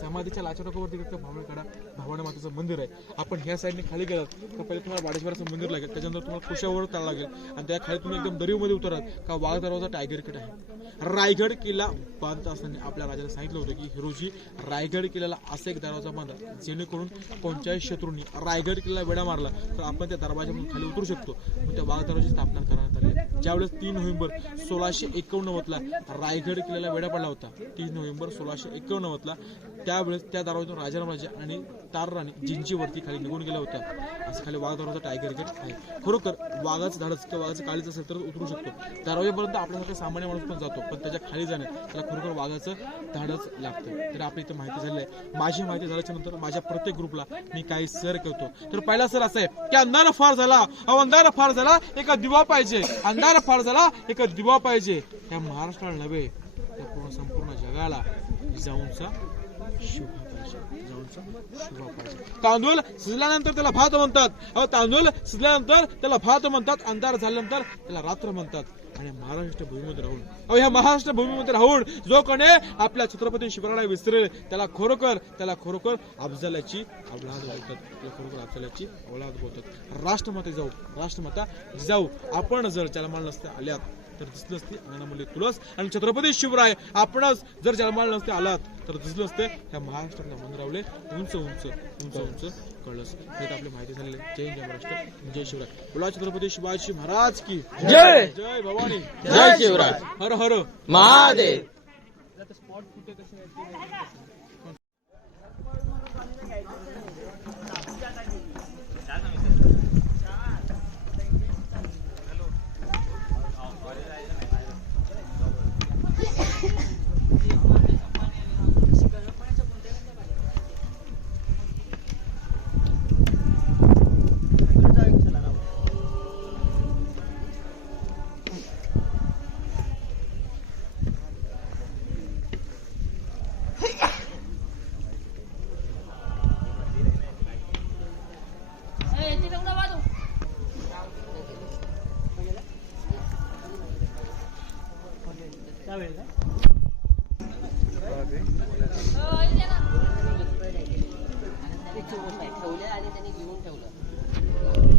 समाधीच्या लाचडोकावरती भवानी मातेचं मंदिर आहे. आपण ह्या साईडने खाली गेलात तर पहिले तुम्हाला वाडेश्वराचं मंदिर लागेल, त्याच्यानंतर तुम्हाला कुशावर तळ लागेल आणि त्या खाली तुम्ही एकदम दरीमध्ये उतराल का वाघ दरवाजा टायगर गेट आहे. रायगड किल्ला बांधत असताना आपल्या राजाने सांगितलं होतं की हिरोजी रायगड किल्ल्याला असा एक दरवाजा बांधा जेणेकरून कोणत्याही शत्रूंनी रायगड किल्ल्याला वेढा मारला तर आपण त्या दरवाजामधून खाली उतरू शकतो. मग त्या वाघ दरवाजाची स्थापना करण्यात आली. ज्यावेळेस 3 नोव्हेंबर 1651 रायगड किल्ल्याला वेढा पडला होता, 3 नोव्हेंबर 1651 त्यावेळेस त्या दरवाजातून राजारामराजे आणि तारराणी जिंजीवरती खाली निघून गेला होता. असं खाली वाघ दरवाजा टायगर गेट आहे. खरोखर वाघाचं धाडस किंवा वाघाचं काळीच असेल तर उतरू शकतो. दरवाजापर्यंत आपल्यासारखा सामान्य माणूस पण जातो, पण त्याच्या खाली जाणे त्याला खरोखर वाघाचं धाडस लागतं. तर आपली इथं माहिती झाली आहे. माझी माहिती झाल्याच्या नंतर माझ्या प्रत्येक ग्रुपला मी काही सर करतो. तर पहिला सर असा आहे की अंधार फार झाला, अंधार फार झाला, एका दिवा पाहिजे, अंधार फार झाला, एका दिवा पाहिजे. त्या महाराष्ट्राला नव्हे त्या संपूर्ण जगाला जाऊनचा तांदूळ शिजल्यानंतर त्याला भात म्हणतात. तांदूळ शिजल्यानंतर त्याला भात म्हणतात, अंधार झाल्यानंतर त्याला रात्र म्हणतात. आणि महाराष्ट्र भूमीमध्ये राहून ह्या महाराष्ट्र भूमीमध्ये राहून जो कोणी आपल्या छत्रपती शिवरायाला विसरेल त्याला खरोखर अफजलाची औलाद बोलतात, त्याला खरोखर अफजलाची औलाद बोलतात. राष्ट्रमाता जिजाऊ आपण जर जन्माला नसते आल्यात तर दिसलं असते अंगणामुळे तुळस आणि छत्रपती शिवराय आपणच जर जन्माला नसते आलात तर दिसलं असते ह्या महाराष्ट्राला मंदिरावले उंच उंच कळस. हे आपली माहिती झालेली. जय महाराष्ट्र, जय शिवराय. बोला छत्रपती शिवाजी महाराज की जय. जय भवानी, जय शिवराय, हर हर महादेव. नाही ठेवले आणि त्यांनी घेऊन ठेवलं.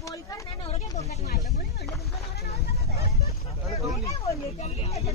बोलकर नाही नवरा डोक्यात मारलं म्हणून म्हणलं तुमचं नवरा